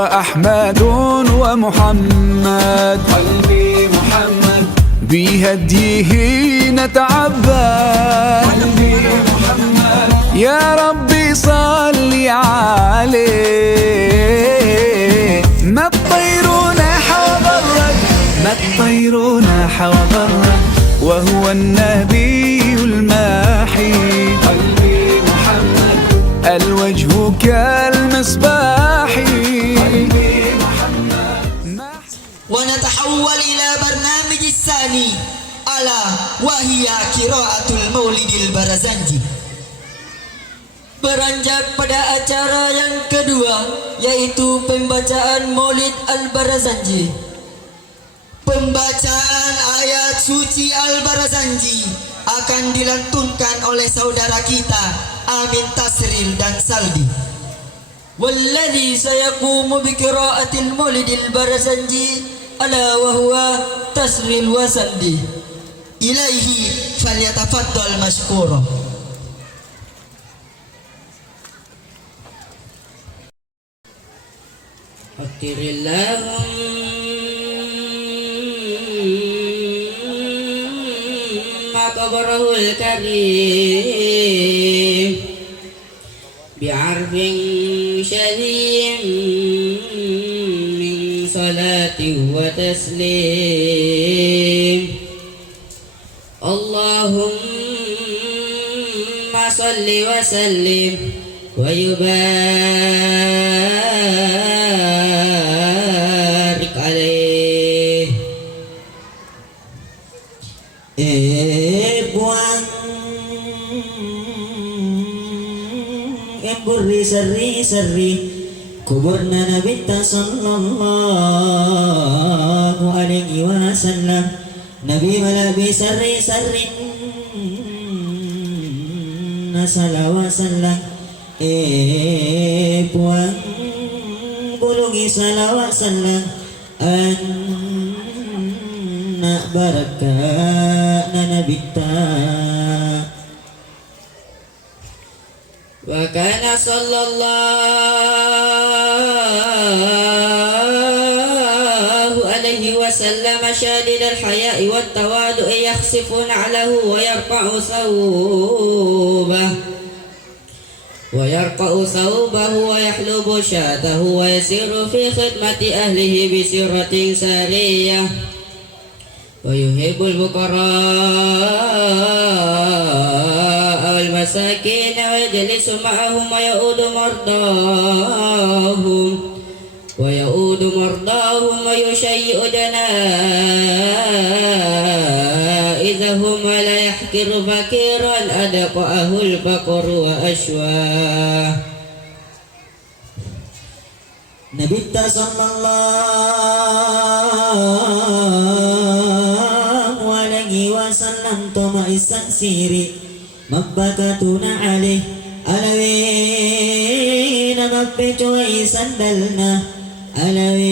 وأحمد ومحمد. قلبي محمد بهديه نتعبد. قلبي محمد يا ربي صل عليه. ما الطير نحو ضرك، ما الطير نحو ضرك، وهو النبي الماحي. قلبي محمد الوجه كالمصباح. قلبي محمد. ونتحول إلى برنامج الثاني ألا وهي قراءة المولد البرزنجي. Beranjak pada acara yang kedua, yaitu pembacaan Maulid Al-Barazanji. Pembacaan ayat suci Al-Barazanji akan dilantunkan oleh saudara kita Amin Tasril dan Saldi. Walladhi sayaqumu biqiraatil Maulidil Barazanji ala wa huwa Tasril wa Saldi. Ilaihi falyatafaddal mashkura. Fakirillahumma qabrahul karim bi'arfin syadhim min salati wa taslim. Allahumma salli wa sallim wa yubarik alaih. Buang burri seri kuburna Nabi sallallahu alaihi wasallam. Nabi malabi seri nasala wasallam. Buang bulungi salawat salam anak barakat nabita. Wa kana sallallahu alaihi wasallam shadid al-haya'i wat tawadu'i yakhsifu na'lahu wa yarfa'u ثوبه ويحلب شاته ويسير في خدمة أهله بسيرة سارية ويهب الفقراء والمساكين ويجلس معهم ويؤود مرضاهم ويشيء جنائزهم ولا يحقر فقيرا أدقأه الفقر وأشواه. Nabi sallallahu alaihi wasallam toma isan siri mabbakatuna alaih alawina mabbejo isan dalna alawina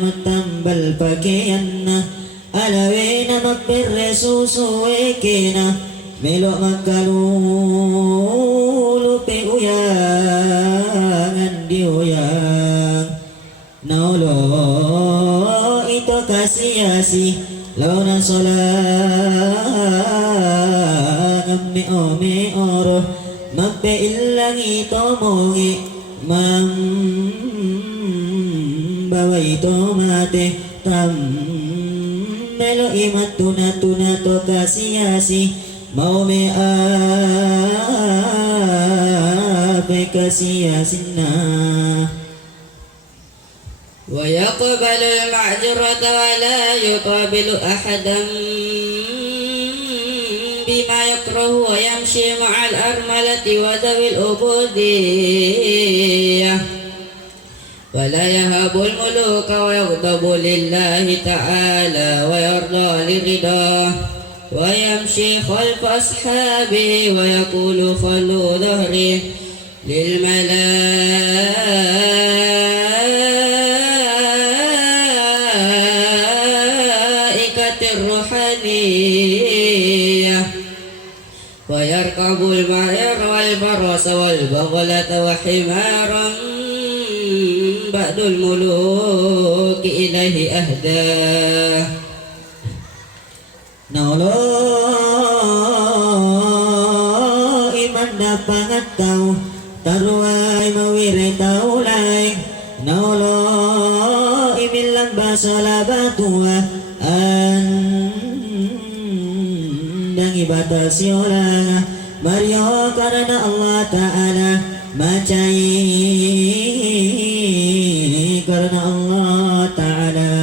matambal pakaianna alawina mabbirre susu wekina melok makalulu pe uyangan diuyang naulo itu kasih launa solang amme oro mappe illang ito mongi bawa itu mate tam melo imat tuna to kasih mau me ape kasih sinna. ويقبل المعذرة ولا يقابل أحدا بما يكره ويمشي مع الأرملة وذوي العبودية ولا يهاب الملوك ويغضب لله تعالى ويرضى لرضاه ويمشي خلف أصحابه ويقول خلوا ظهري للملائكة الروحانية ويركب البعير والفرس والبغل البغلة وحمارا بعد الملوك إليه أهداه iman dapat tahu tarwai mawirai tahu lain imilang basala batua dan ibadah siola Mario karena Allah Ta'ala macai karena Allah Ta'ala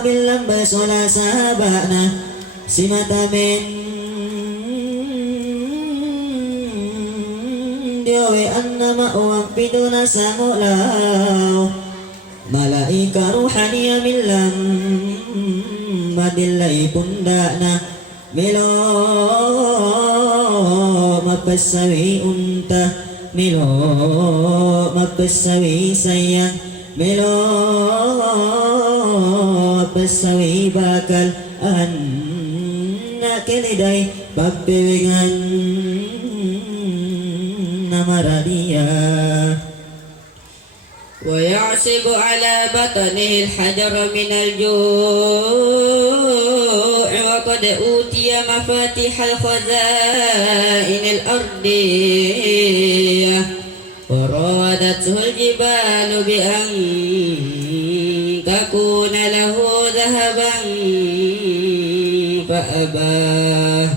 bilang basola sahabana si matamin diowe anna ma'uwang piduna sangulaw malaika ruhaniya milam madilay pundana milo mapasawi unta milo mapasawi sayang milo mapasawi bakal anak keliday pagpiwingan namaradia ويعصب على بطنه الحجر من الجوع وقد أوتي مفاتيح الخزائن الأرضية وراودته الجبال بأن تكون له ذهبا فأباه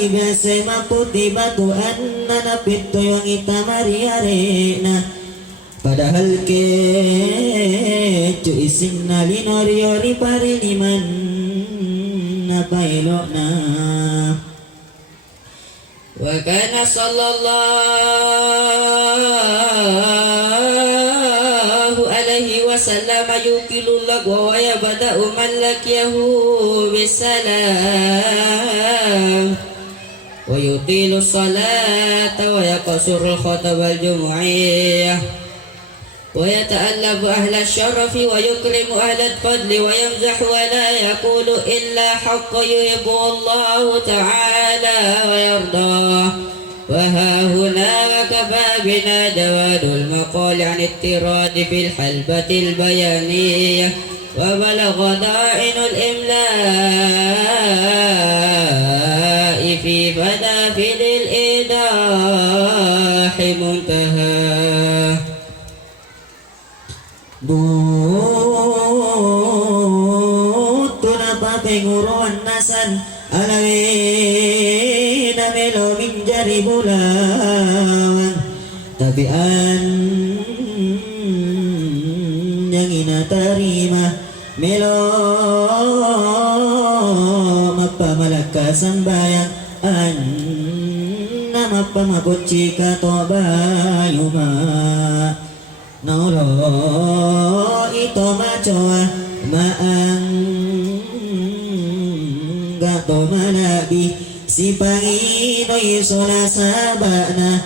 Ibase maputi batuan na napito yung itamari-arena padahal ke isin na linoriori pariniman na pailo na wa kana sallallahu alaihi wasallam yukilu lagwa wa yabda'u man lakiyahu bisalam ويطيل الصلاة ويقصر الخطب الجمعية ويتألف أهل الشرف ويكرم أهل الفضل ويمزح ولا يقول إلا حق يحب الله تعالى ويرضاه وها هنا وكفى بنا جواد المقال عن التراد في الحلبة البيانية وبلغ داعن الإملاء في فنافذ الإيضاح منتهى Buto na papenguruan nasan alawin na melo minjari bulan tabian yang inatarima melo mapamalakas ang bayang na mapamabot chika to bayuma Naulo ito macoa maang gato malabi si Panginoy sola sabana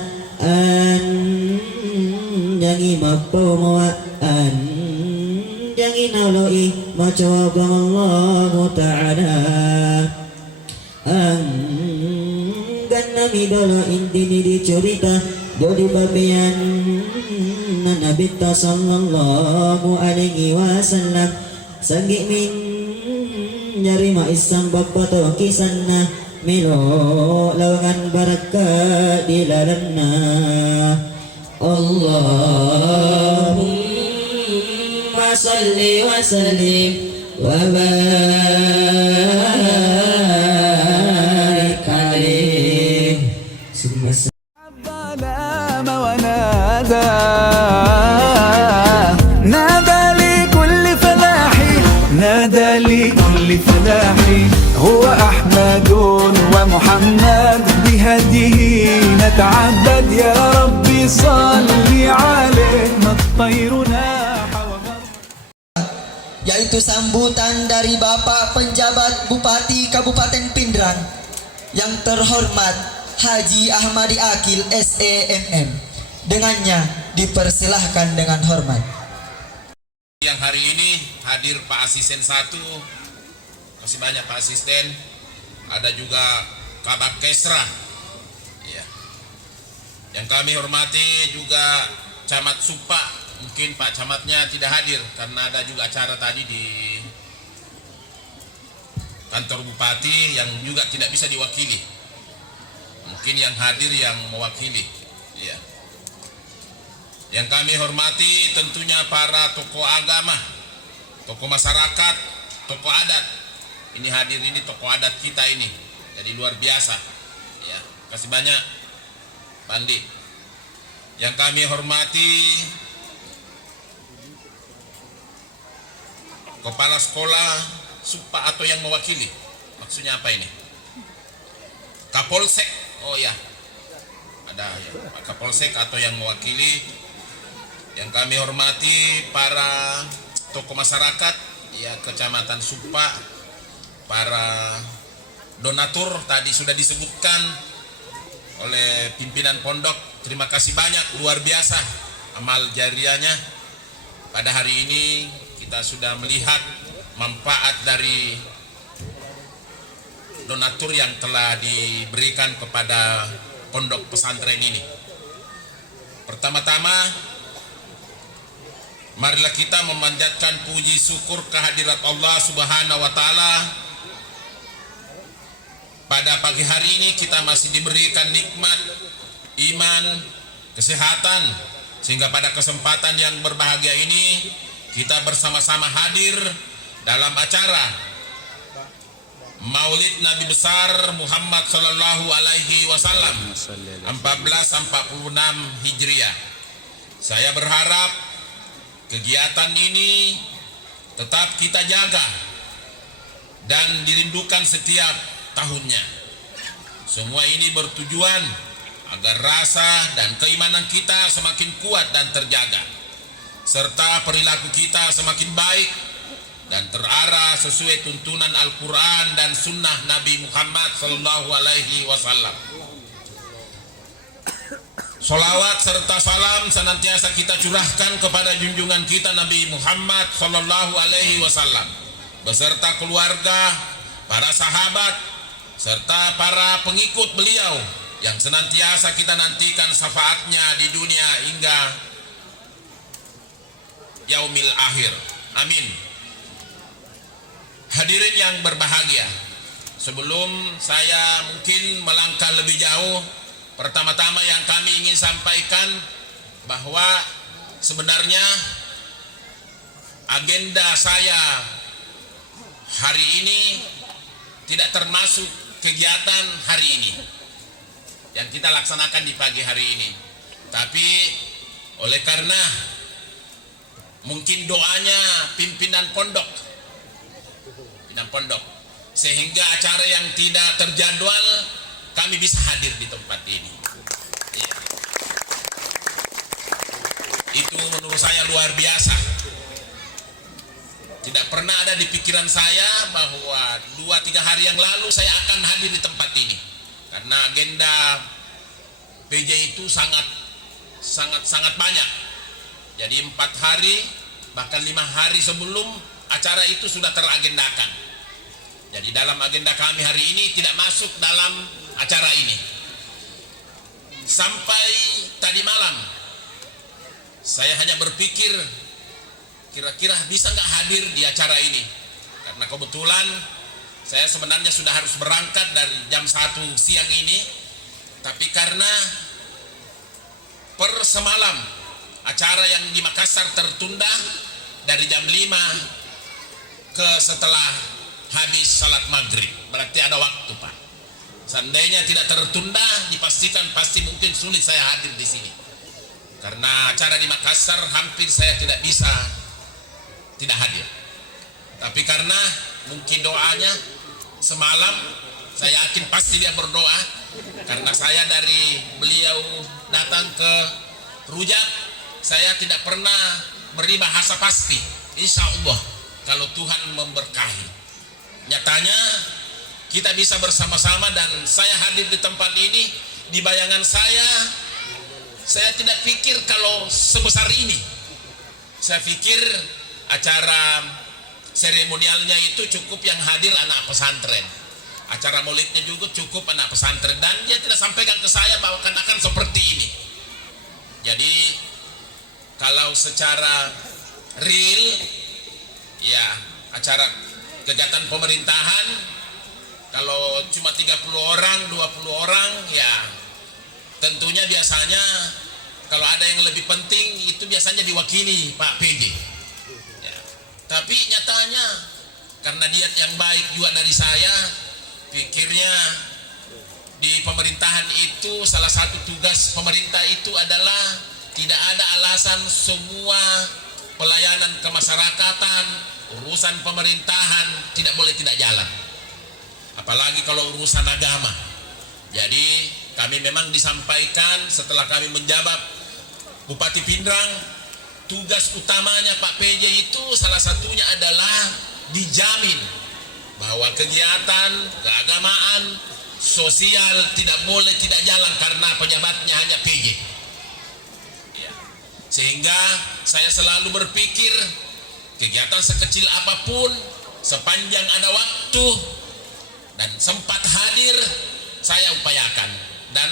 yang imapumuan yang inauloi macoa bang Allah Ta'ala ang ganami dolo intini dicurita dodi babian Nabi sallallahu alaihi wasallam sangi min nyarima isang bapato kisan na milo lawangan barakat di dalamna Allahumma salli wa sallim wa barik alaihi ظلام ونادى نادى لكل فلاحي نادى لكل فلاحي هو أحمد ومحمد بهديه نتعبد يا ربي صل عليه ما الطير ناح yaitu sambutan dari Bapak Penjabat Bupati Kabupaten Pindrang yang terhormat Haji Ahmadi Akil SEMM. Dengannya dipersilahkan dengan hormat. Yang hari ini hadir Pak Asisten 1, kasih banyak Pak Asisten. Ada juga Kabak Kesra, ya. Yang kami hormati juga Camat Supa. Mungkin Pak Camatnya tidak hadir karena ada juga acara tadi di kantor Bupati yang juga tidak bisa diwakili. Mungkin yang hadir yang mewakili, ya. Yang kami hormati tentunya para tokoh agama, tokoh masyarakat, tokoh adat. Ini hadir ini tokoh adat kita ini, jadi luar biasa. Ya, kasih banyak, Pandi. Yang kami hormati kepala sekolah Supa atau yang mewakili. Maksudnya apa ini? Kapolsek. Oh ya, ada ya, Pak Kapolsek atau yang mewakili. Yang kami hormati para tokoh masyarakat, ya, Kecamatan Supa, para donatur tadi sudah disebutkan oleh pimpinan pondok. Terima kasih banyak, luar biasa amal jariahnya. Pada hari ini kita sudah melihat manfaat dari donatur yang telah diberikan kepada pondok pesantren ini. Pertama-tama, marilah kita memanjatkan puji syukur kehadirat Allah Subhanahu wa Ta'ala. Pada pagi hari ini kita masih diberikan nikmat iman, kesehatan, sehingga pada kesempatan yang berbahagia ini kita bersama-sama hadir dalam acara Maulid Nabi besar Muhammad Sallallahu Alaihi Wasallam 1446 Hijriah. Saya berharap kegiatan ini tetap kita jaga dan dirindukan setiap tahunnya. Semua ini bertujuan agar rasa dan keimanan kita semakin kuat dan terjaga, serta perilaku kita semakin baik dan terarah sesuai tuntunan Al-Quran dan Sunnah Nabi Muhammad Sallallahu Alaihi Wasallam. Sholawat serta salam senantiasa kita curahkan kepada junjungan kita Nabi Muhammad Sallallahu Alaihi Wasallam beserta keluarga, para sahabat, serta para pengikut beliau yang senantiasa kita nantikan syafaatnya di dunia hingga yaumil akhir. Amin. Hadirin yang berbahagia, sebelum saya mungkin melangkah lebih jauh, pertama-tama yang kami ingin sampaikan bahwa sebenarnya agenda saya hari ini tidak termasuk kegiatan hari ini yang kita laksanakan di pagi hari ini. Tapi oleh karena mungkin doanya pimpinan pondok, sehingga acara yang tidak terjadwal kami bisa hadir di tempat ini. Ya. Itu menurut saya luar biasa. Tidak pernah ada di pikiran saya bahwa 2-3 hari yang lalu saya akan hadir di tempat ini. Karena agenda PJ itu sangat banyak. Jadi 4 hari bahkan 5 hari sebelum acara itu sudah teragendakan. Jadi dalam agenda kami hari ini tidak masuk dalam acara ini. Sampai tadi malam saya hanya berpikir kira-kira bisa nggak hadir di acara ini, karena kebetulan saya sebenarnya sudah harus berangkat dari jam 1 siang ini, tapi karena per semalam acara yang di Makassar tertunda dari jam 5 ke setelah habis salat maghrib, berarti ada waktu, Pak. Seandainya tidak tertunda, dipastikan pasti mungkin sulit saya hadir di sini. Karena acara di Makassar hampir saya tidak bisa tidak hadir. Tapi karena mungkin doanya semalam, saya yakin pasti dia berdoa. Karena saya dari beliau datang ke Rujak, saya tidak pernah beri bahasa pasti. Insya Allah kalau Tuhan memberkahi, nyatanya kita bisa bersama-sama. Dan saya hadir di tempat ini, di bayangan saya tidak pikir kalau sebesar ini. Saya pikir acara seremonialnya itu cukup yang hadir anak pesantren. Acara maulidnya juga cukup anak pesantren, dan dia tidak sampaikan ke saya bahwa akan seperti ini. Jadi kalau secara real ya acara kegiatan pemerintahan, kalau cuma 30 orang, 20 orang ya tentunya biasanya kalau ada yang lebih penting itu biasanya diwakili Pak PJ ya. Tapi nyatanya karena niat yang baik juga dari saya, pikirnya di pemerintahan itu salah satu tugas pemerintah itu adalah tidak ada alasan semua pelayanan kemasyarakatan, urusan pemerintahan tidak boleh tidak jalan, apalagi kalau urusan agama. Jadi kami memang disampaikan setelah kami menjabat Bupati Pindrang, tugas utamanya Pak PJ itu salah satunya adalah dijamin bahwa kegiatan keagamaan sosial tidak boleh tidak jalan karena pejabatnya hanya PJ ya. Sehingga saya selalu berpikir kegiatan sekecil apapun sepanjang ada waktu dan sempat hadir saya upayakan, dan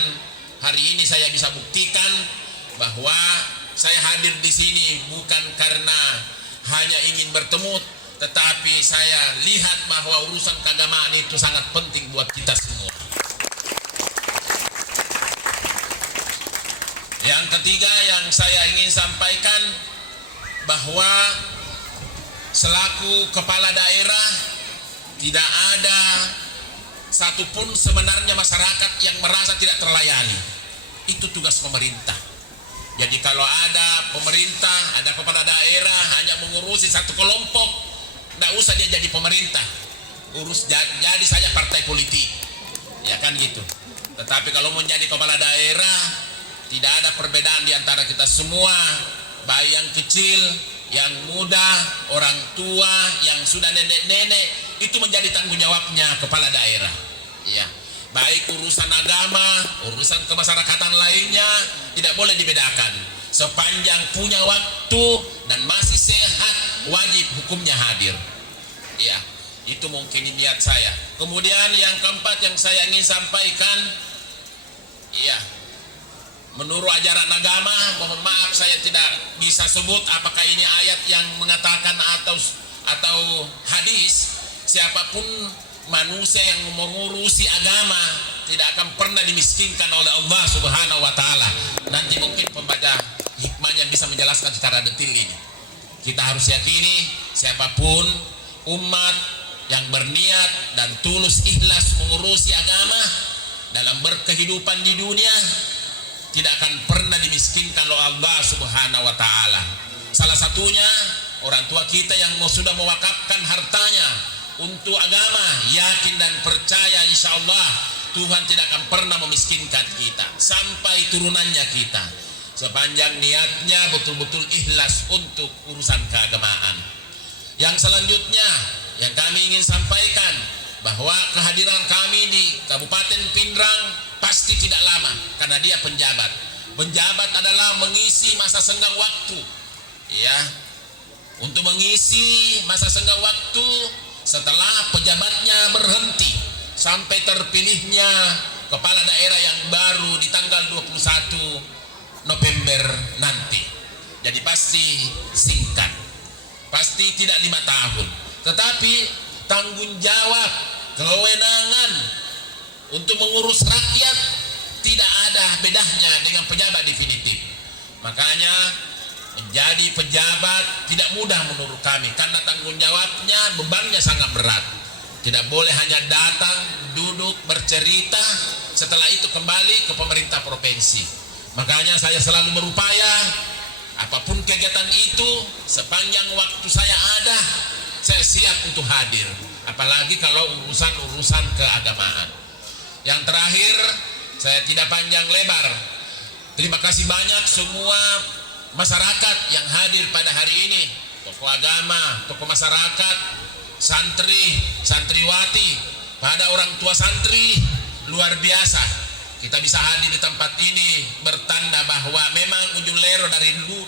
hari ini saya bisa buktikan bahwa saya hadir di sini bukan karena hanya ingin bertemu, tetapi saya lihat bahwa urusan keagamaan itu sangat penting buat kita semua. Yang ketiga yang saya ingin sampaikan bahwa selaku kepala daerah tidak ada satupun sebenarnya masyarakat yang merasa tidak terlayani. Itu tugas pemerintah. Jadi kalau ada pemerintah, ada kepala daerah hanya mengurusi satu kelompok, tidak usah dia jadi pemerintah, jadi saja partai politik, ya kan gitu. Tetapi kalau menjadi kepala daerah, tidak ada perbedaan di antara kita semua, baik yang kecil, yang muda, orang tua, yang sudah nenek-nenek, itu menjadi tanggung jawabnya kepala daerah. Ya, baik urusan agama, urusan kemasyarakatan lainnya tidak boleh dibedakan. Sepanjang punya waktu dan masih sehat, wajib hukumnya hadir. Ya, itu mungkin niat saya. Kemudian yang keempat yang saya ingin sampaikan, ya, menurut ajaran agama, mohon maaf saya tidak bisa sebut apakah ini ayat yang mengatakan atau hadis, siapapun manusia yang mengurusi agama tidak akan pernah dimiskinkan oleh Allah Subhanahu wa taala. Nanti mungkin pembaca hikmahnya bisa menjelaskan secara detail ini. Kita harus yakini siapapun umat yang berniat dan tulus ikhlas mengurusi agama dalam berkehidupan di dunia tidak akan pernah dimiskinkan oleh Allah Subhanahu wa taala. Salah satunya orang tua kita yang sudah mewakafkan hartanya untuk agama, yakin dan percaya insya Allah Tuhan tidak akan pernah memiskinkan kita sampai turunannya kita, sepanjang niatnya betul-betul ikhlas untuk urusan keagamaan. Yang selanjutnya yang kami ingin sampaikan bahwa kehadiran kami di Kabupaten Pindrang pasti tidak lama karena dia penjabat. Penjabat adalah mengisi masa senggang waktu, ya, untuk mengisi masa senggang waktu setelah pejabatnya berhenti sampai terpilihnya kepala daerah yang baru di tanggal 21 November nanti. Jadi pasti singkat, pasti tidak 5 tahun, tetapi tanggung jawab, kewenangan untuk mengurus rakyat tidak ada bedanya dengan pejabat definitif. Makanya menjadi pejabat tidak mudah menurut kami karena tanggung jawabnya, bebannya sangat berat. Tidak boleh hanya datang, duduk, bercerita, setelah itu kembali ke pemerintah provinsi. Makanya saya selalu berupaya apapun kegiatan itu, sepanjang waktu saya ada, saya siap untuk hadir, apalagi kalau urusan keagamaan. Yang terakhir, saya tidak panjang lebar, terima kasih banyak semua masyarakat yang hadir pada hari ini, tokoh agama, tokoh masyarakat, santri, santriwati, pada orang tua santri, luar biasa. Kita bisa hadir di tempat ini bertanda bahwa memang Ujung Lero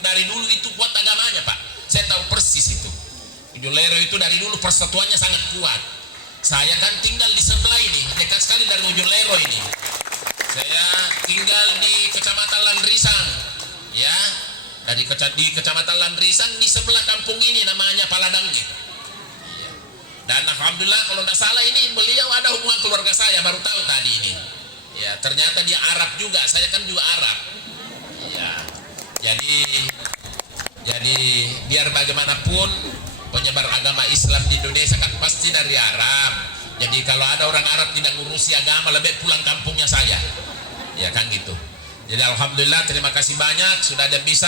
dari dulu itu kuat agamanya, Pak. Saya tahu persis itu. Ujulero itu dari dulu persatuannya sangat kuat. Saya kan tinggal di sebelah ini, dekat sekali dari Ujulero ini. Saya tinggal di Kecamatan Landrisang, ya, di Kecamatan Landrisang, di sebelah kampung ini namanya Paladangge. Ya. Dan alhamdulillah kalau tidak salah ini beliau ada hubungan keluarga saya, baru tahu tadi ini. Ya, ternyata dia Arab juga, saya kan juga Arab. Ya, jadi biar bagaimanapun penyebar agama Islam di Indonesia kan pasti dari Arab. Jadi kalau ada orang Arab tidak ngurusi agama, lebih pulang kampungnya saya. Ya kan gitu. Jadi alhamdulillah, terima kasih banyak sudah ada bisa.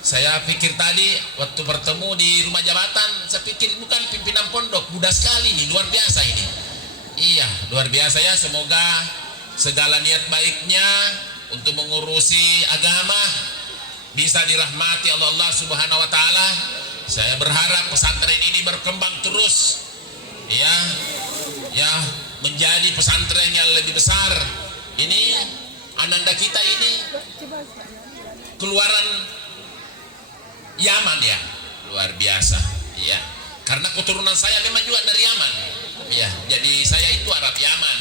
Saya pikir tadi waktu bertemu di rumah jabatan, saya pikir bukan pimpinan pondok, mudah sekali nih, luar biasa ini. Iya, luar biasa ya. Semoga segala niat baiknya untuk mengurusi agama bisa dirahmati Allah Subhanahu wa taala. Saya berharap pesantren ini berkembang terus. Ya, menjadi pesantren yang lebih besar. Ini ananda kita ini keluaran Yaman ya, luar biasa. Ya, karena keturunan saya memang juga dari Yaman. Ya, jadi saya itu Arab Yaman.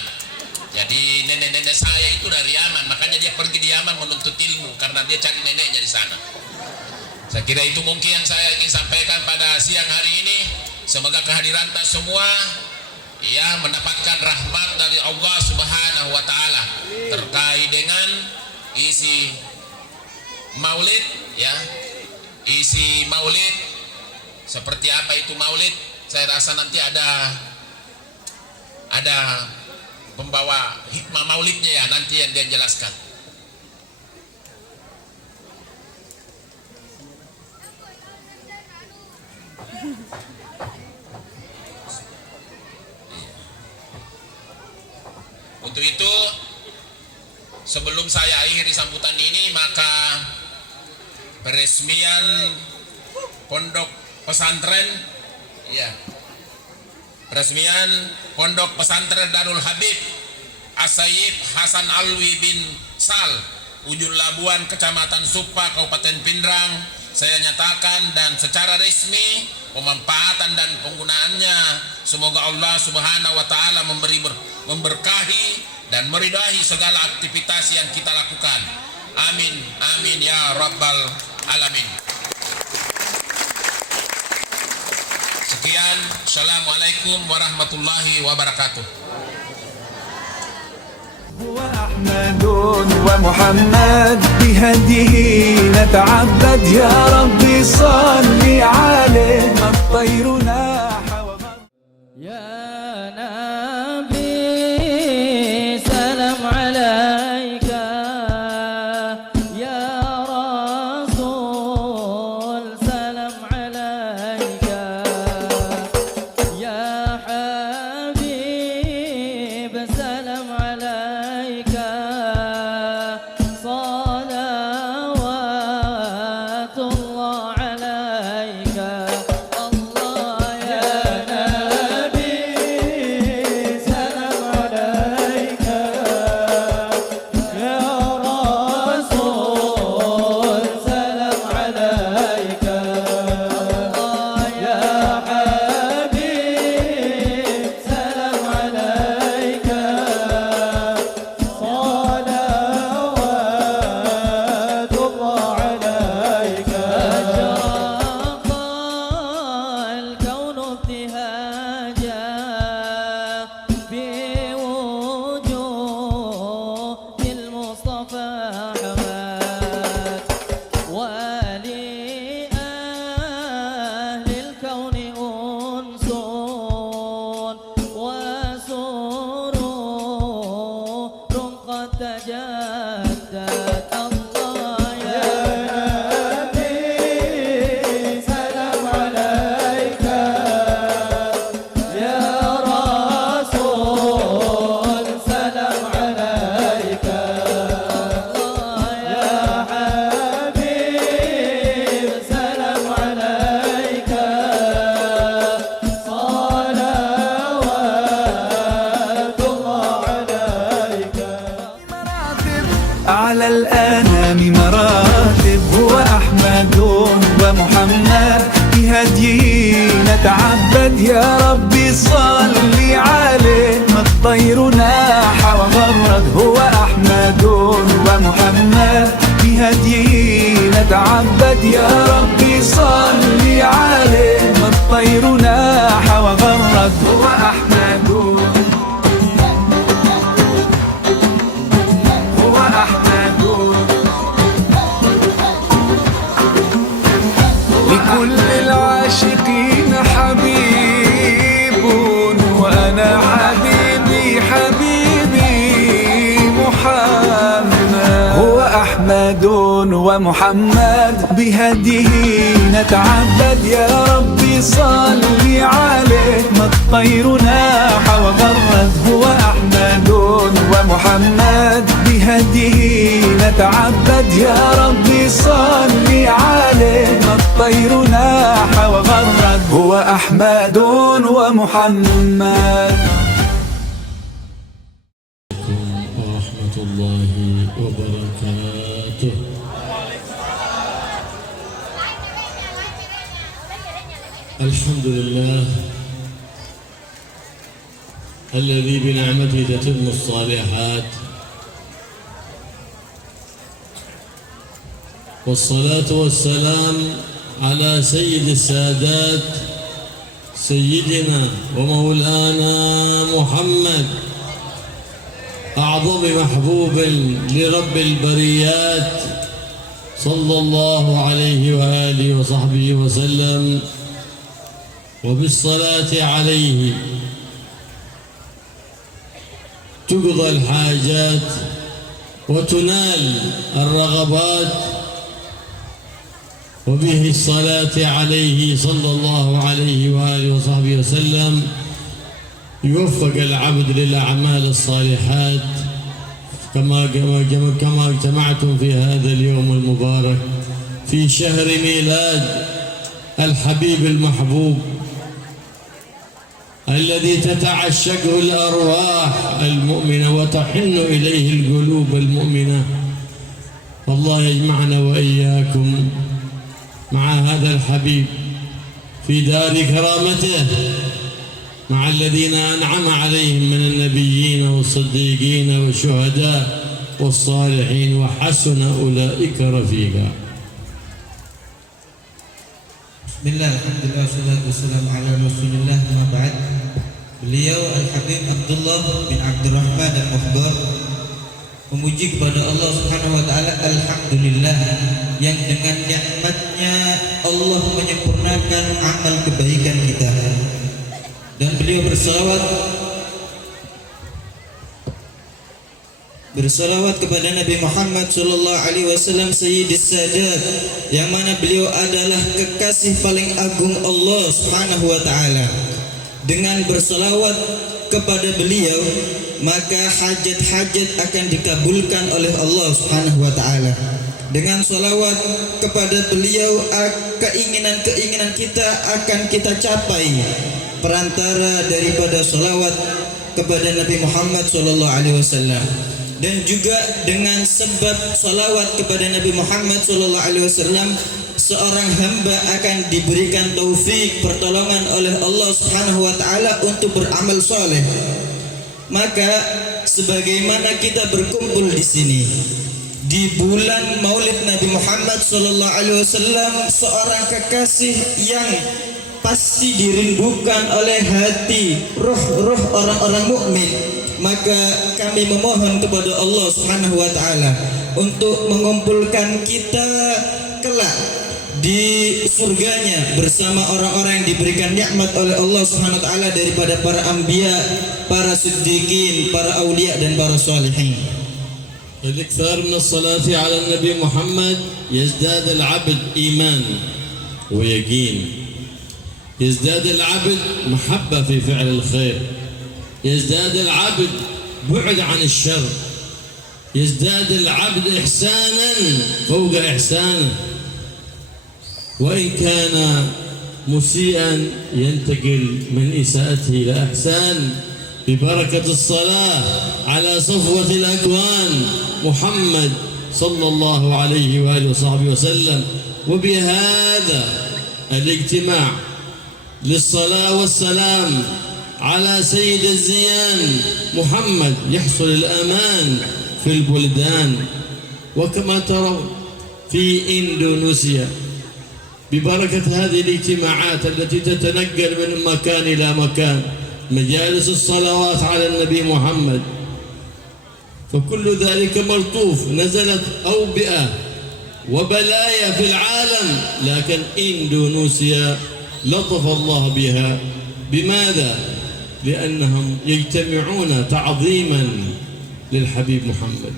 Jadi nenek-nenek saya itu dari Yaman, makanya dia pergi di Yaman menuntut ilmu karena dia cari neneknya di sana. Saya kira itu mungkin yang saya ingin sampaikan pada siang hari ini. Semoga kehadiran kita semua ya mendapatkan rahmat dari Allah Subhanahu wa taala terkait dengan isi Maulid ya. Isi Maulid seperti apa itu Maulid? Saya rasa nanti ada pembawa hikmah Maulidnya ya, nanti yang dia jelaskan. Untuk itu, sebelum saya akhiri sambutan ini, maka peresmian pondok pesantren ya, peresmian pondok pesantren Darul Habib As-Sayyid Hasan Alwi bin Sal, Ujung Labuan, Kecamatan Supa, Kabupaten Pindrang, saya nyatakan dan secara resmi pemanfaatan dan penggunaannya semoga Allah Subhanahu wa taala memberkahi dan meridai segala aktivitas yang kita lakukan. Amin amin ya rabbal alamin. Sekian, assalamualaikum warahmatullahi wabarakatuh. وأحمد ومحمد بهديه نتعبد يا ربي صل عليه ما الطير ناح يا نبي سلام عليك يا رسول سلام عليك يا حبيب سلام عليك صلوات الله عليك الله يا نبي سلام عليك يا رسول سلام عليك الله يا حبيب سلام عليك صلوات الله عليك أشرق الكون ابتهاجا بوجود المصطفى أحمد ولأهل الكون أنس وسرور قد تجدد الله يا نبي سلام عليك يا رسول سلام عليك الله يا حبيب سلام عليك صلوات الله عليك مراتب أعلى الأنام مراتب هو أحمد ومحمد بهديه نتعبد يا ربي صلي عليه ما الطير ناح وغرد هو أحمد ومحمد بهديه نتعبد يا ربي صلي عليه ما الطير ناح وغرد هو أحمد هو أحمد لكل العاشقين حبيب وأنا حبيبي محمد هو أحمد ومحمد بهديه نتعبد يا ربي صلي عليه ما الطير ناح وغرد هو أحمد ومحمد بهديه نتعبد يا ربي صلي عليه ما الطير ناح وغرد هو أحمد ومحمد. ورحمة الله وبركاته. الحمد لله الذي بنعمته تتم الصالحات، والصلاة والسلام على سيد السادات سيدنا ومولانا محمد أعظم محبوب لرب البريات صلى الله عليه وآله وصحبه وسلم، وبالصلاة عليه تقضى الحاجات وتنال الرغبات، وبه الصلاة عليه صلى الله عليه وآله وصحبه وسلم يوفق العبد للأعمال الصالحات كما اجتمعتم في هذا اليوم المبارك في شهر ميلاد الحبيب المحبوب الذي تتعشقه الأرواح المؤمنة وتحن إليه القلوب المؤمنة. والله يجمعنا وإياكم مع هذا الحبيب في دار كرامته مع الذين أنعم عليهم من النبيين والصديقين والشهداء والصالحين وحسن أولئك رفيقا. Bismillah, alhamdulillah, wassalatu wassalamu ala rasulillah, ma ba'd. Beliau Al-Habib Abdullah bin Abdurrahman Al-Mukhbar memuji kepada Allah Subhanahu wa taala, alhamdulillah yang dengan nikmatnya Allah menyempurnakan amal kebaikan kita. Dan beliau bersalawat kepada Nabi Muhammad sallallahu alaihi wasallam sayyidis sadat, yang mana beliau adalah kekasih paling agung Allah Subhanahu wa taala. Dengan bersalawat kepada beliau maka hajat-hajat akan dikabulkan oleh Allah Subhanahu wa taala. Dengan salawat kepada beliau keinginan-keinginan kita akan kita capai perantara daripada salawat kepada Nabi Muhammad sallallahu alaihi wasallam. Dan juga dengan sebab salawat kepada Nabi Muhammad sallallahu alaihi wasallam seorang hamba akan diberikan taufik pertolongan oleh Allah Subhanahu wa taala untuk beramal soleh. Maka sebagaimana kita berkumpul di sini di bulan Maulid Nabi Muhammad sallallahu alaihi wasallam, seorang kekasih yang pasti dirindukan oleh hati ruh-ruh orang-orang mukmin, maka kami memohon kepada Allah Subhanahu wa taala untuk mengumpulkan kita kelak di surganya bersama orang-orang yang diberikan nikmat oleh Allah Subhanahu wa taala daripada para anbiya, para siddiqin, para aulia dan para salihin. الإكثار من الصلاة على النبي محمد يزداد العبد إيمان ويقين، يزداد العبد محبة في فعل الخير، يزداد العبد بعد عن الشر، يزداد العبد إحسانا فوق إحسانه، وإن كان مسيئا ينتقل من إساءته إلى إحسان ببركة الصلاة على صفوة الأكوان محمد صلى الله عليه وآله وصحبه وسلم. وبهذا الاجتماع للصلاة والسلام على سيد الزيان محمد يحصل الأمان في البلدان. وكما ترون في إندونيسيا ببركة هذه الاجتماعات التي تتنقل من مكان إلى مكان، مجالس الصلوات على النبي محمد، فكل ذلك ملطوف. نزلت أوبئة وبلايا في العالم، لكن إندونيسيا لطف الله بها. بماذا؟ لأنهم يجتمعون تعظيما للحبيب محمد،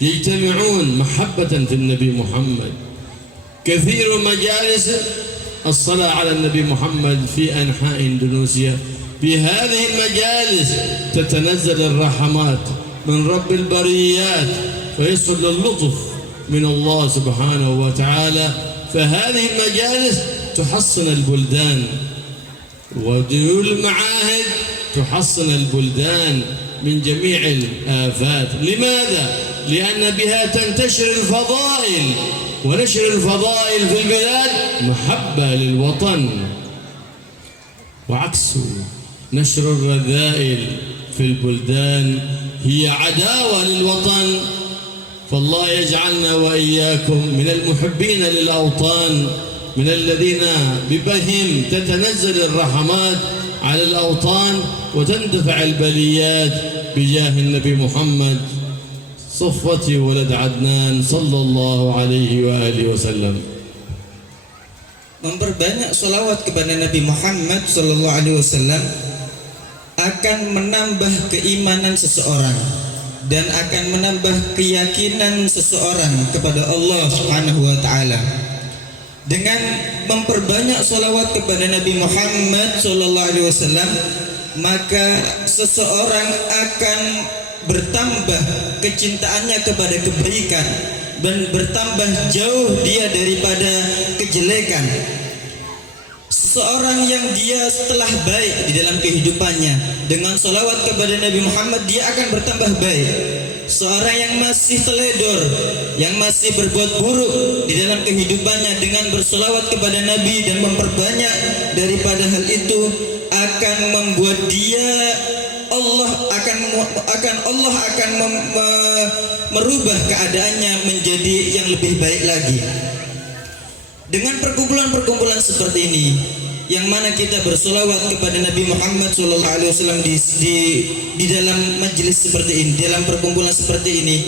يجتمعون محبة في النبي محمد. كثير مجالس الصلاة على النبي محمد في أنحاء إندونيسيا. في هذه المجالس تتنزل الرحمات من رب البريات، فيصل اللطف من الله سبحانه وتعالى. فهذه المجالس تحصن البلدان، وديول المعاهد تحصن البلدان من جميع الآفات. لماذا؟ لأن بها تنتشر الفضائل، ونشر الفضائل في البلاد محبة للوطن، وعكسه نشر الرذائل في البلدان هي عداوة للوطن. فالله يجعلنا وإياكم من المحبين للأوطان، من الذين ببهم تتنزل الرحمات على الأوطان وتندفع البليات بجاه النبي محمد صفوة ولد عدنان صلى الله عليه وآله وسلم. Memperbanyak salawat kepada Nabi Muhammad sallallahu alaihi wasallam akan menambah keimanan seseorang dan akan menambah keyakinan seseorang kepada Allah Subhanahu wa taala. Dengan memperbanyak salawat kepada Nabi Muhammad sallallahu alaihi wasallam, maka seseorang akan bertambah kecintaannya kepada kebaikan dan bertambah jauh dia daripada kejelekan. Seseorang yang dia telah baik di dalam kehidupannya, dengan salawat kepada Nabi Muhammad dia akan bertambah baik. Seorang yang masih teledor, yang masih berbuat buruk di dalam kehidupannya, dengan bersalawat kepada Nabi dan memperbanyak daripada hal itu akan membuat dia Allah akan merubah keadaannya menjadi yang lebih baik lagi. Dengan perkumpulan-perkumpulan seperti ini, yang mana kita bersolawat kepada Nabi Muhammad SAW di dalam majelis seperti ini, dalam perkumpulan seperti ini,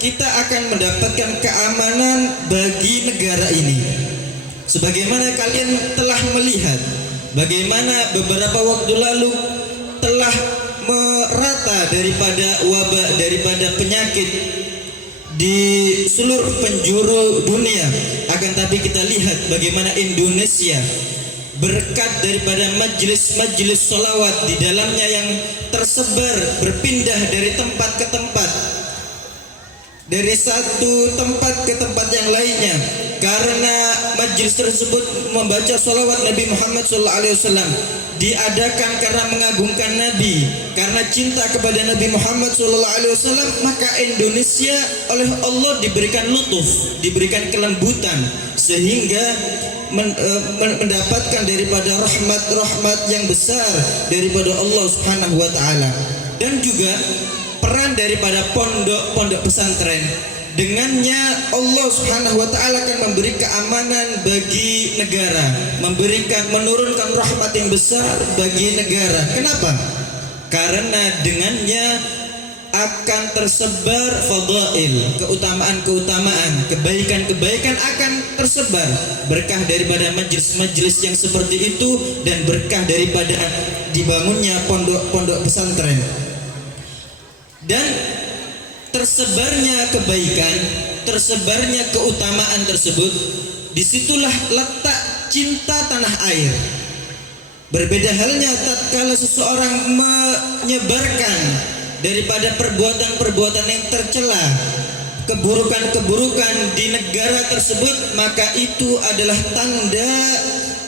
kita akan mendapatkan keamanan bagi negara ini. Sebagaimana kalian telah melihat, bagaimana beberapa waktu lalu telah merata daripada wabah, daripada penyakit di seluruh penjuru dunia. Akan tapi kita lihat bagaimana Indonesia berkat daripada majelis-majelis solawat di dalamnya yang tersebar, berpindah dari tempat ke tempat, dari satu tempat ke tempat yang lainnya, karena majelis tersebut membaca salawat Nabi Muhammad SAW, diadakan karena mengagungkan Nabi, karena cinta kepada Nabi Muhammad SAW, maka Indonesia oleh Allah diberikan lutuf, diberikan kelembutan, sehingga mendapatkan daripada rahmat-rahmat yang besar daripada Allah Subhanahu wa taala. Dan juga peran daripada pondok-pondok pesantren, dengannya Allah Subhanahu wa taala akan memberi keamanan bagi negara, menurunkan rahmat yang besar bagi negara. Kenapa? Karena dengannya akan tersebar fadail, keutamaan-keutamaan, kebaikan-kebaikan akan tersebar, berkah daripada majelis-majelis yang seperti itu dan berkah daripada dibangunnya pondok-pondok pesantren. Dan tersebarnya kebaikan, tersebarnya keutamaan tersebut, disitulah letak cinta tanah air. Berbeda halnya tatkala seseorang menyebarkan daripada perbuatan-perbuatan yang tercela, keburukan-keburukan di negara tersebut, maka itu adalah tanda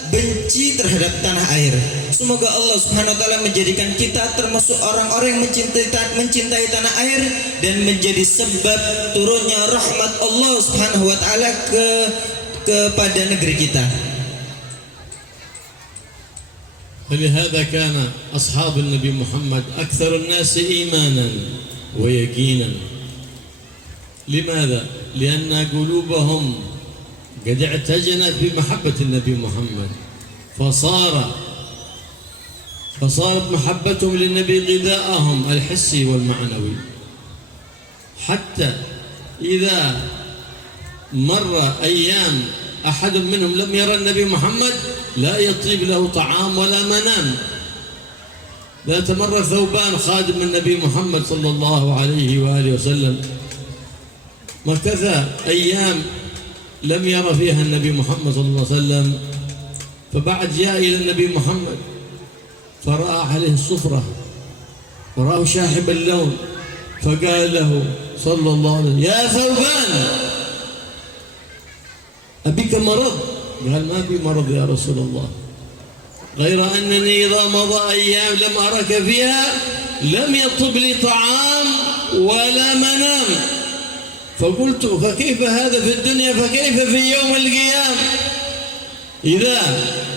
benci terhadap tanah air. Semoga Allah Subhanahu wa taala menjadikan kita termasuk orang-orang yang mencintai tanah air dan menjadi sebab turunnya rahmat Allah Subhanahu wa taala kepada negeri kita. فلهذا كان أصحاب النبي محمد أكثر الناس إيمانا ويقينا. لماذا؟ لأن قلوبهم قد اعتجنت بمحبة النبي محمد، فصارت محبتهم للنبي غذاءهم الحسي والمعنوي، حتى إذا مر أيام أحد منهم لم يرى النبي محمد لا يطيب له طعام ولا منام. ذات مرة ثوبان خادم النبي محمد صلى الله عليه وآله وسلم مكث أيام لم يرى فيها النبي محمد صلى الله عليه وسلم، فبعد جاء إلى النبي محمد فرأى عليه الصفرة وراه شاحب اللون، فقال له صلى الله عليه وسلم: يا ثوبان أبيك مرض؟ قال: ما بي مرض يا رسول الله، غير أنني إذا مضى أيام لم أرك فيها لم يطب لي طعام ولا منام. فقلت: فكيف هذا في الدنيا فكيف في يوم القيامة؟ إذا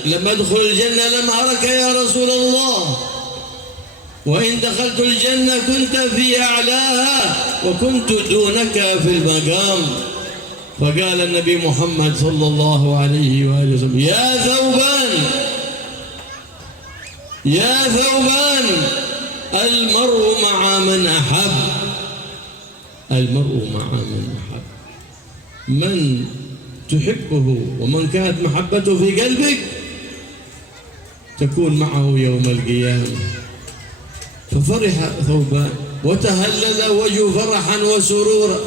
لم أدخل الجنة لم أرك يا رسول الله، وإن دخلت الجنة كنت في أعلاها وكنت دونك في المقام. فقال النبي محمد صلى الله عليه وآله وسلم: يا ثوبان المرء مع من أحب، المرء مع من أحب. من تحبه ومن كانت محبته في قلبك تكون معه يوم القيامة. ففرح ثوبان وتهلل وجه فرحا وسرورا،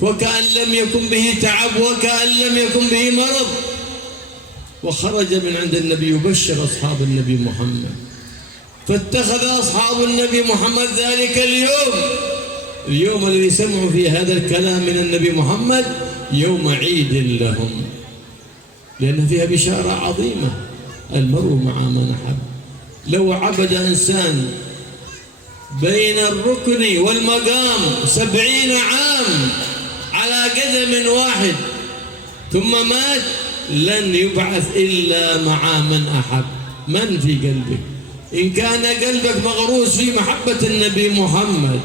وكأن لم يكن به تعب وكأن لم يكن به مرض، وخرج من عند النبي يبشر أصحاب النبي محمد. فاتخذ أصحاب النبي محمد ذلك اليوم الذي سمعوا فيه هذا الكلام من النبي محمد يوم عيد لهم، لأن فيها بشارة عظيمة: المرء مع من أحب. لو عبد إنسان بين الركن والمقام 70 عام على قدم واحد ثم مات لن يبعث إلا مع من أحب. من في قلبك؟ إن كان قلبك مغروس في محبة النبي محمد،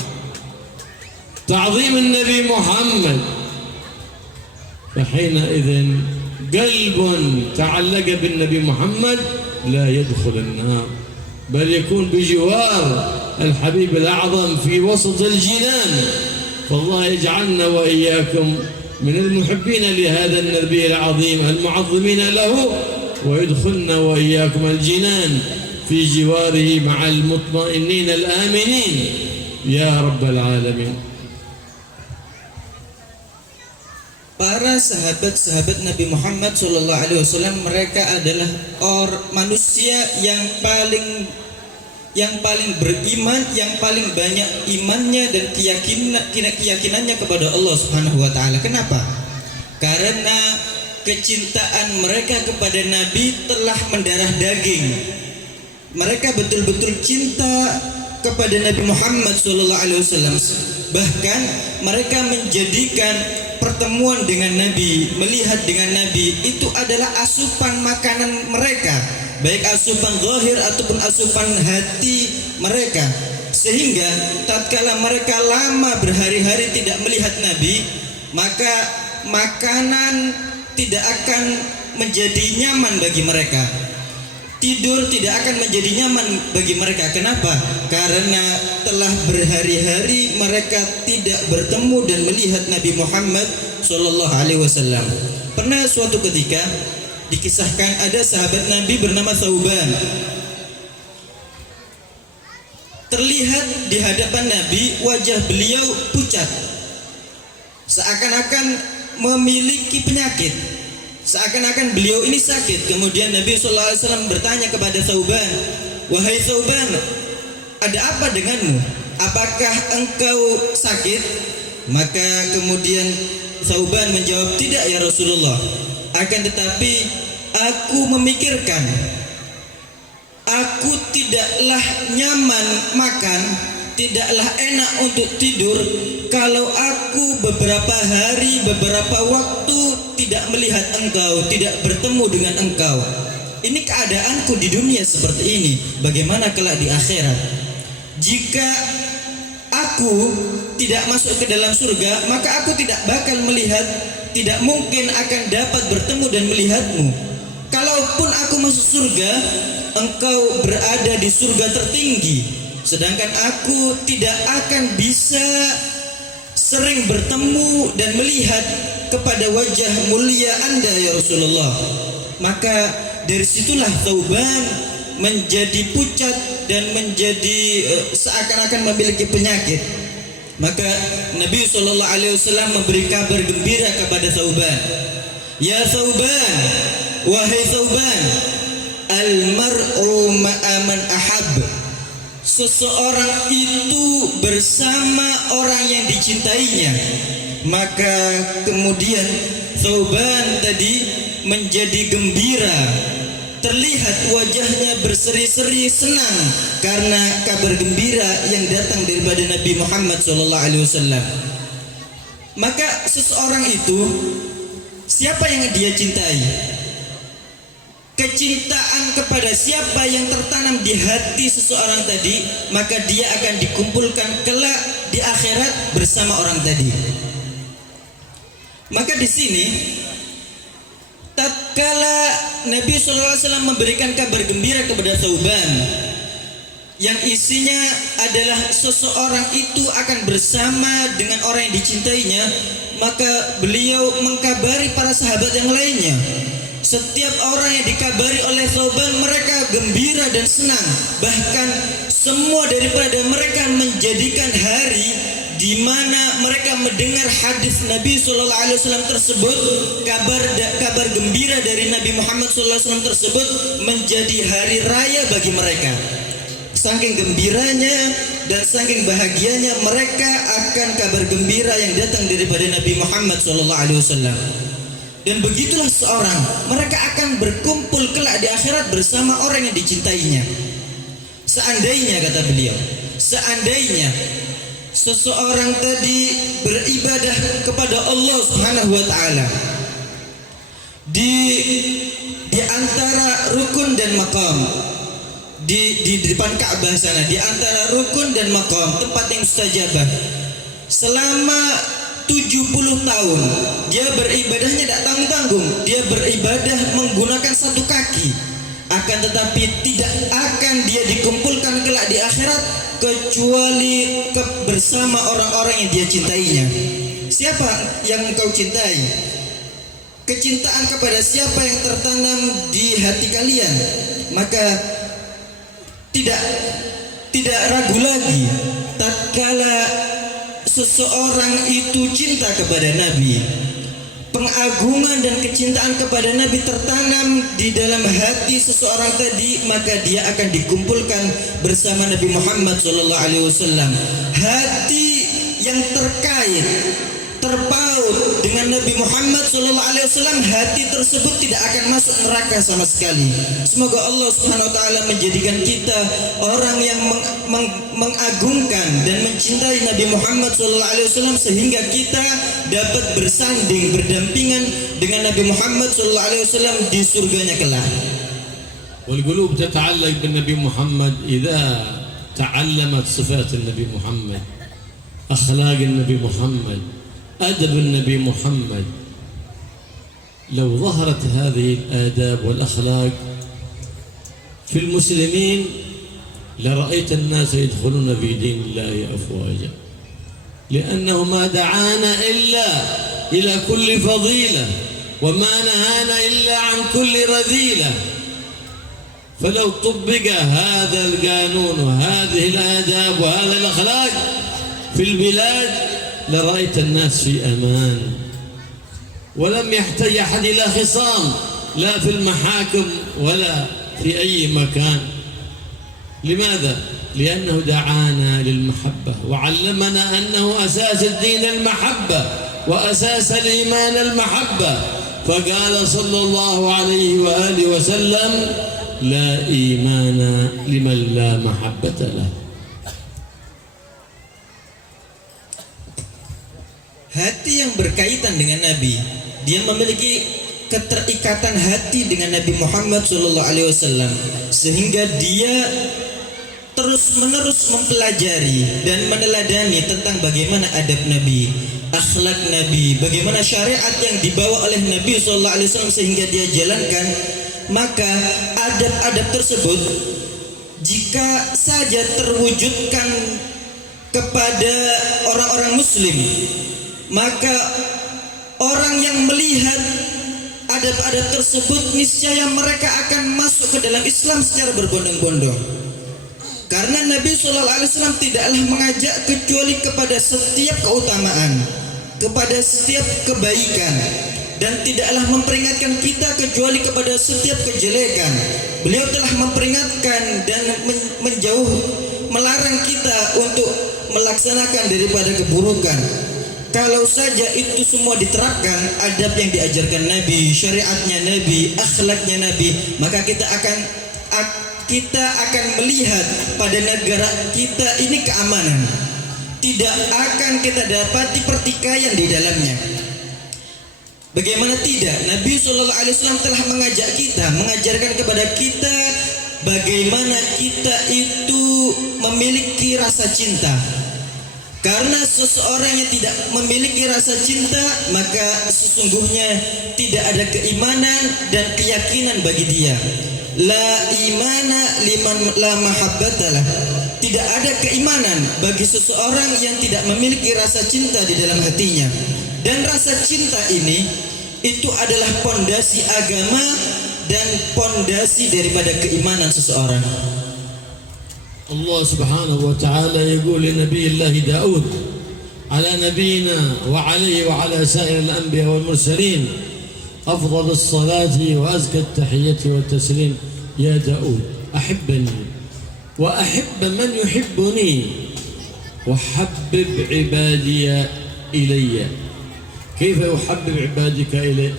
تعظيم النبي محمد، فحينئذ قلب تعلق بالنبي محمد لا يدخل النار، بل يكون بجوار الحبيب الأعظم في وسط الجنان. فالله يجعلنا وإياكم من المحبين لهذا النبي العظيم المعظمين له، ويدخلنا وإياكم الجنان في جواره مع المطمئنين الآمنين يا رب العالمين. Para sahabat-sahabat Nabi Muhammad SAW, mereka adalah manusia yang paling beriman, yang paling banyak imannya dan keyakinannya kepada Allah Subhanahu wa taala. Kenapa? Karena kecintaan mereka kepada Nabi telah mendarah daging. Mereka betul-betul cinta kepada Nabi Muhammad SAW. Bahkan mereka menjadikan pertemuan dengan Nabi, melihat dengan Nabi itu adalah asupan makanan mereka, baik asupan zahir ataupun asupan hati mereka. Sehingga tatkala mereka lama berhari-hari tidak melihat Nabi, maka makanan tidak akan menjadi nyaman bagi mereka, tidur tidak akan menjadi nyaman bagi mereka. Kenapa? Karena telah berhari-hari mereka tidak bertemu dan melihat Nabi Muhammad Sallallahu Alaihi Wasallam. Pernah suatu ketika dikisahkan ada sahabat Nabi bernama Thauban. Terlihat di hadapan Nabi wajah beliau pucat, seakan-akan memiliki penyakit, seakan-akan beliau ini sakit. Kemudian Nabi Sallallahu Alaihi Wasallam bertanya kepada Thauban, "Wahai Thauban, ada apa denganmu? Apakah engkau sakit?" Maka kemudian Thauban menjawab, "Tidak ya Rasulullah, akan tetapi aku memikirkan, aku tidaklah nyaman makan, tidaklah enak untuk tidur kalau aku beberapa hari, beberapa waktu tidak melihat engkau, tidak bertemu dengan engkau. ini keadaanku di dunia seperti ini, bagaimana kelak di akhirat? Jika aku tidak masuk ke dalam surga, maka aku tidak bakal melihat, tidak mungkin akan dapat bertemu dan melihatmu. Kalaupun aku masuk surga, engkau berada di surga tertinggi, sedangkan aku tidak akan bisa sering bertemu dan melihat kepada wajah mulia Anda ya Rasulullah. Maka dari situlah Thauban menjadi pucat dan menjadi seakan-akan memiliki penyakit. Maka Nabi SAW memberi kabar gembira kepada Thauban. Ya Thauban, wahai Thauban, al-mar'u ma'aman ahab. Seseorang itu bersama orang yang dicintainya. Maka kemudian Thauban tadi menjadi gembira, terlihat wajahnya berseri-seri senang karena kabar gembira yang datang daripada Nabi Muhammad SAW. Maka seseorang itu, siapa yang dia cintai? Kecintaan kepada siapa yang tertanam di hati seseorang tadi, maka dia akan dikumpulkan kelak di akhirat bersama orang tadi. Maka di sini tatkala Nabi SAW memberikan kabar gembira kepada Thauban yang isinya adalah seseorang itu akan bersama dengan orang yang dicintainya, maka beliau mengkabari para sahabat yang lainnya. Setiap orang yang dikabari oleh Thauban, mereka gembira dan senang. Bahkan semua daripada mereka menjadikan hari di mana mereka mendengar hadis Nabi SAW tersebut, kabar gembira dari Nabi Muhammad SAW tersebut menjadi hari raya bagi mereka. Saking gembiranya dan saking bahagianya mereka akan kabar gembira yang datang daripada Nabi Muhammad SAW. Dan begitulah seorang, mereka akan berkumpul kelak di akhirat bersama orang yang dicintainya. Seandainya, kata beliau, seandainya seseorang tadi beribadah kepada Allah Subhanahu wa taala di antara rukun dan maqam, di depan Ka'bah sana, di antara rukun dan maqam, tempat yang mustajabah, selama 70 tahun dia beribadahnya tidak tanggung-tanggung, dia beribadah menggunakan satu kaki, akan tetapi tidak akan dia dikumpulkan kelak di akhirat kecuali bersama orang-orang yang dia cintainya. Siapa yang engkau cintai? Kecintaan kepada siapa yang tertanam di hati kalian, maka tidak ragu lagi tatkala seseorang itu cinta kepada Nabi, pengagungan dan kecintaan kepada Nabi tertanam di dalam hati seseorang tadi, maka dia akan dikumpulkan bersama Nabi Muhammad SAW. Hati yang terpaut dengan Nabi Muhammad SAW, hati tersebut tidak akan masuk neraka sama sekali. Semoga Allah Subhanahu wa taala menjadikan kita orang yang mengagungkan dan mencintai Nabi Muhammad SAW sehingga kita dapat bersanding berdampingan dengan Nabi Muhammad SAW di surganya kelak. والقلوب تتعلق بالنبي محمد إذا تعلمت صفات النبي محمد، أخلاق النبي محمد، أدب النبي محمد. لو ظهرت هذه الآداب والأخلاق في المسلمين لرأيت الناس يدخلون في دين الله أفواجا، لأنه ما دعانا إلا إلى كل فضيلة وما نهانا إلا عن كل رذيلة. فلو طبق هذا القانون وهذه الآداب وهذا الأخلاق في البلاد لرأيت الناس في أمان، ولم يحتاج أحد إلى خصام لا في المحاكم ولا في أي مكان. لماذا؟ لأنه دعانا للمحبة وعلمنا أنه أساس الدين المحبة وأساس الإيمان المحبة، فقال صلى الله عليه وآله وسلم: لا إيمان لمن لا محبة له. Hati yang berkaitan dengan Nabi, dia memiliki keterikatan hati dengan Nabi Muhammad SAW, sehingga dia terus-menerus mempelajari dan meneladani tentang bagaimana adab Nabi, akhlak Nabi, bagaimana syariat yang dibawa oleh Nabi SAW sehingga dia jalankan. Maka adab-adab tersebut jika saja terwujudkan kepada orang-orang muslim, maka orang yang melihat adab-adab tersebut niscaya mereka akan masuk ke dalam Islam secara berbondong-bondong. Karena Nabi SAW tidaklah mengajak kecuali kepada setiap keutamaan, kepada setiap kebaikan, dan tidaklah memperingatkan kita kecuali kepada setiap kejelekan. Beliau telah memperingatkan dan melarang kita untuk melaksanakan daripada keburukan. Kalau saja itu semua diterapkan, adab yang diajarkan Nabi, syariatnya Nabi, akhlaknya Nabi, maka kita akan melihat pada negara kita ini keamanan. Tidak akan kita dapati pertikaian di dalamnya. Bagaimana tidak? Nabi SAW telah mengajak kita, mengajarkan kepada kita bagaimana kita itu memiliki rasa cinta. Karena seseorang yang tidak memiliki rasa cinta, maka sesungguhnya tidak ada keimanan dan keyakinan bagi dia. La imana liman la mahabbatalah. Tidak ada keimanan bagi seseorang yang tidak memiliki rasa cinta di dalam hatinya. Dan rasa cinta ini itu adalah pondasi agama dan pondasi daripada keimanan seseorang. الله سبحانه وتعالى يقول لنبي الله داود على نبينا وعليه وعلى سائر الأنبياء والمرسلين أفضل الصلاة وأزكى التحية والتسليم يا داود أحبني وأحب من يحبني وحبب عبادي إلي. كيف يحبب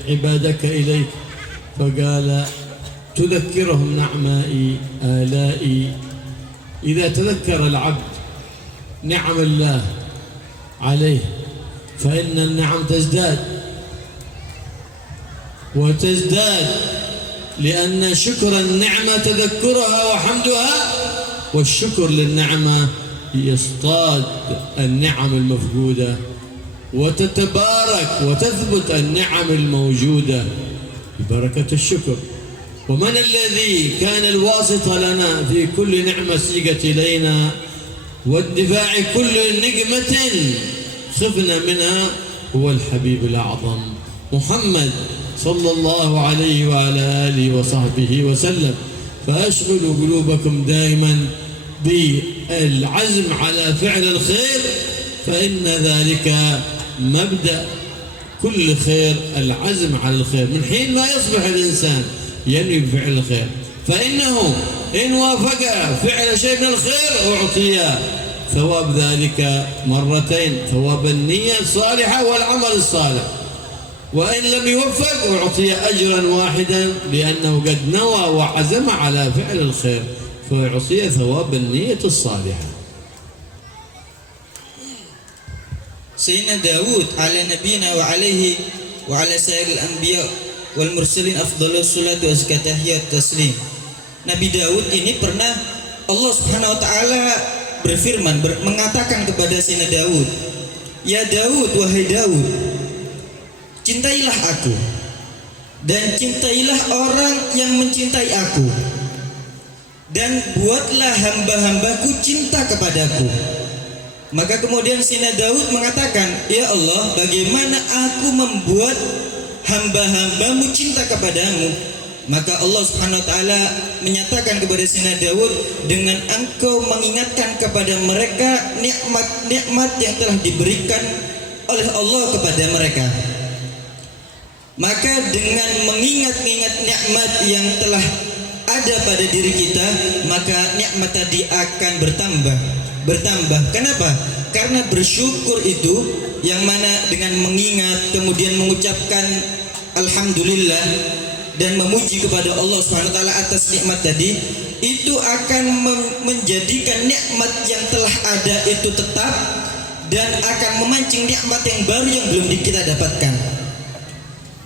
عبادك إليك؟ فقال تذكرهم نعمائي آلائي. إذا تذكر العبد نعم الله عليه فإن النعم تزداد وتزداد، لأن شكر النعمة تذكرها وحمدها، والشكر للنعمة يصطاد النعم المفقودة وتتبارك وتثبت النعم الموجودة ببركة الشكر. ومن الذي كان الواسطة لنا في كل نعمة سيقت إلينا والدفاع كل نقمة خفنا منها هو الحبيب الأعظم محمد صلى الله عليه وعلى آله وصحبه وسلم. فأشغلوا قلوبكم دائما بالعزم على فعل الخير، فإن ذلك مبدأ كل خير، العزم على الخير. من حين ما يصبح الإنسان ينوي بفعل الخير، فإنه إن وافق فعل شيء من الخير أعطي ثواب ذلك مرتين، ثواب النية الصالحة والعمل الصالح. وإن لم يوفق أعطي أجرا واحدا لأنه قد نوى وعزم على فعل الخير، فيعطي ثواب النية الصالحة. Sayyidina Daud ala nabiyina wa alaihi wa ala sayyidil anbiya wal mursalin afdhalus salatu wa azka tahiyat taslim. Nabi Daud ini pernah Allah Subhanahu wa taala berfirman mengatakan kepada Sayyidina Daud, "Ya Daud, wahai Daud, cintailah aku dan cintailah orang yang mencintai aku, dan buatlah hamba-hambaku cinta kepadaku." Maka kemudian Sayyidina Daud mengatakan, "Ya Allah, bagaimana aku membuat hamba-hambamu cinta kepadamu?" Maka Allah Subhanahu wa taala menyatakan kepada Sayyidina Daud, "Dengan engkau mengingatkan kepada mereka nikmat-nikmat yang telah diberikan oleh Allah kepada mereka." Maka dengan mengingat-ingat nikmat yang telah ada pada diri kita, maka nikmat tadi akan bertambah. Kenapa? Karena bersyukur itu yang mana dengan mengingat kemudian mengucapkan alhamdulillah dan memuji kepada Allah Subhanahu wa taala atas nikmat tadi, itu akan menjadikan nikmat yang telah ada itu tetap dan akan memancing nikmat yang baru yang belum kita dapatkan.